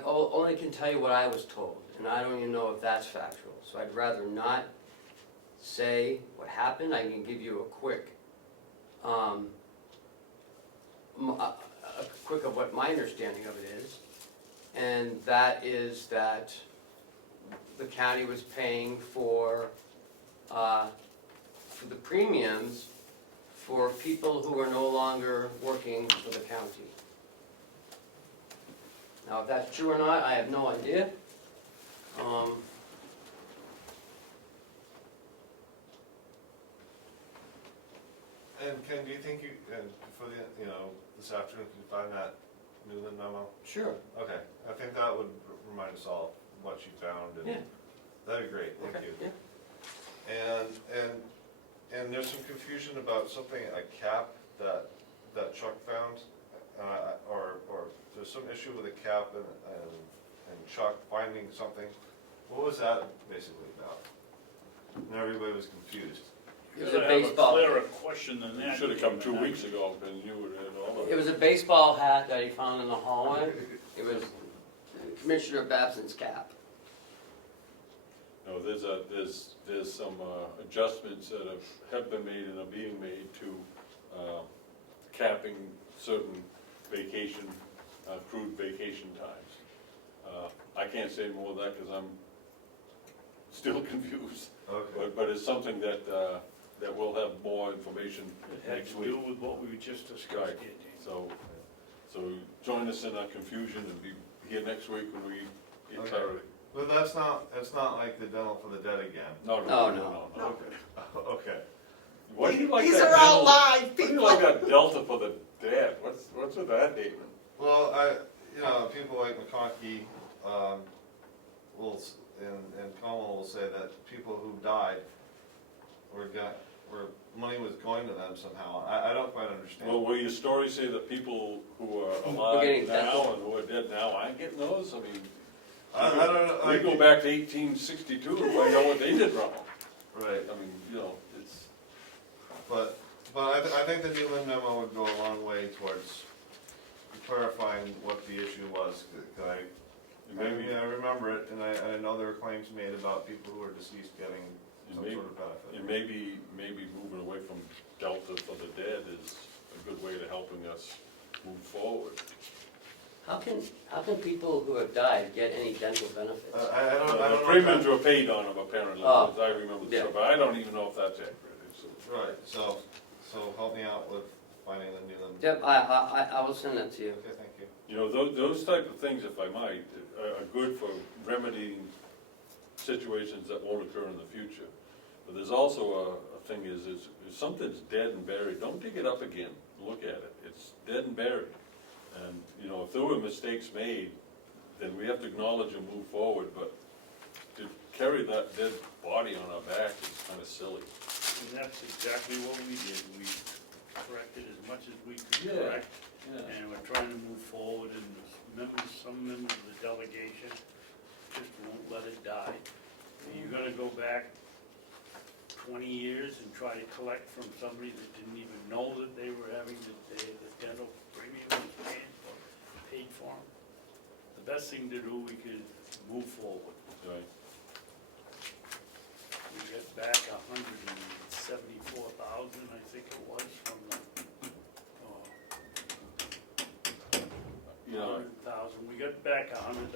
only can tell you what I was told, and I don't even know if that's factual, so I'd rather not say what happened. I can give you a quick of what my understanding of it is, and that is that the county was paying for for the premiums for people who are no longer working for the county. Now, if that's true or not, I have no idea. And Ken, do you think and for the, this afternoon, can you find that Newland memo? Sure. Okay, I think that would remind us all what you found, and Yeah. that'd be great, thank Okay, you. yeah. And there's some confusion about something, a cap that Chuck found, or there's some issue with a cap and Chuck finding something. What was that basically about? And everybody was confused. It was a baseball. You gotta have a clearer question than that. Should have come 2 weeks ago, and you would have all of It it. was a baseball hat that he found in the hallway. It was Commissioner Babson's cap. No, there's some adjustments that have been made and are being made to capping certain vacation, accrued vacation times. I can't say more of that because I'm still confused, Okay. but it's something that we'll have more information It had next to week. do with what we just discussed Right. here, James. So join us in our confusion and be here next week when we get Okay. clarity. But that's not like the dental for the dead again. No. Okay. Okay. Why do you like These that are all dental- live, Why do you people. like that Delta for the dead? What's with that statement? Well, people like McConkey, and Comeau will say that people who died were money was going to them somehow. I don't quite understand. Well, will your story say that people who are getting alive now dental. and who are dead now aren't getting those? I mean, I don't know. we go back to 1862 and find out what they did wrong. Right, I mean, it's, but I think the Newland memo would go a long way towards clarifying what the issue was. 'Cause I remember it, and I know there were claims made about people who were deceased getting some sort of benefit. and maybe moving away from Delta for the dead is a good way to helping us move forward. How can people who have died get any dental benefits? I don't know. The premiums were paid on them apparently, Oh. as I remember, Yeah. but I don't even know if that's accurate. Right, so help me out with finding the Newland. Yep, I will send that to you. Okay, thank you. Those type of things, if I might, are good for remedying situations that won't occur in the future. But there's also a thing is if something's dead and buried, don't dig it up again, look at it, it's dead and buried. And, if there were mistakes made, then we have to acknowledge and move forward, but to carry that dead body on our back is kind of silly. And that's exactly what we did. We corrected as much as we could Yeah. correct. And we're trying to move forward, and some members of the delegation just won't let it die. And you're gonna go back 20 years and try to collect from somebody that didn't even know that they were having the dental premium was paid for them. The best thing to do, we could move forward. Right. We got back 174,000, I think it was, from the, 100,000. We got back $100,000.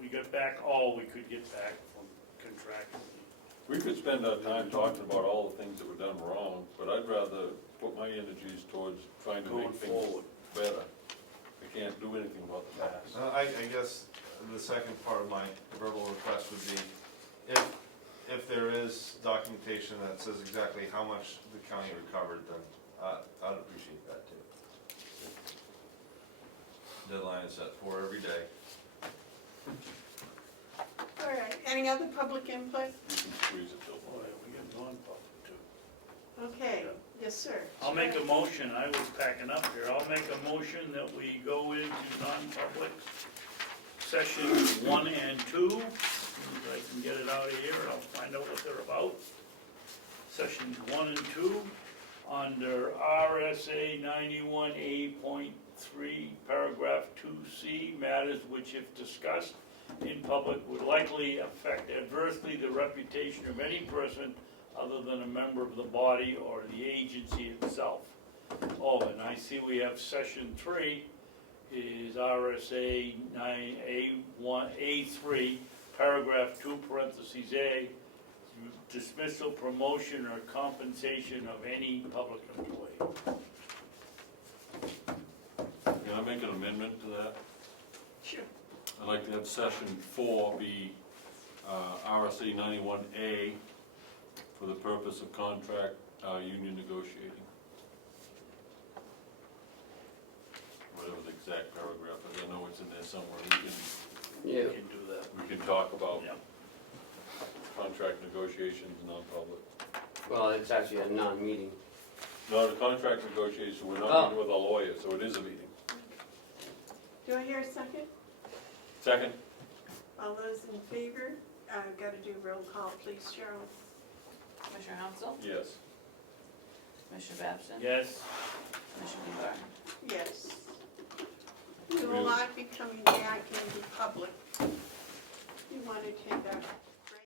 We got back all we could get back from contractually. We could spend our time talking about all the things that were done wrong, but I'd rather put my energies towards trying to Going make things forward. better. I can't do anything about the past. I guess the second part of my verbal request would be, if there is documentation that says exactly how much the county recovered, then I'd appreciate that too. Deadline is set for every day. All right, any other public input? You can squeeze it till. Boy, we got non-public too. Okay, yes, sir. I'll make a motion, I was packing up here, I'll make a motion that we go into non-public sessions 1 and 2. As soon as I can get it out of here, I'll find out what they're about. Sessions 1 and 2, under RSA 91A.3, paragraph 2C, matters which if discussed in public would likely affect adversely the reputation of any person other than a member of the body or the agency itself. Oh, and I see we have session 3 is RSA 9A1A3, paragraph 2, parentheses A, dismissal, promotion, or compensation of any public employee. Can I make an amendment to that? Sure. I'd like to have session 4 be RSA 91A for the purpose of contract union negotiating. Whatever the exact paragraph is, I know it's in there somewhere, Yeah. We can do that. we can talk about Yeah. contract negotiations non-public. Well, it's actually a non-meeting. No, the contract negotiations, we're Oh. not meeting with a lawyer, so it is a meeting. Do I hear a second? Second? All those in favor? Gotta do roll call, please, Cheryl. Commissioner Hounsell, Yes. Commissioner Babson, Yes, Commissioner Bevard. Yes. We will not be coming back into public. You want to take a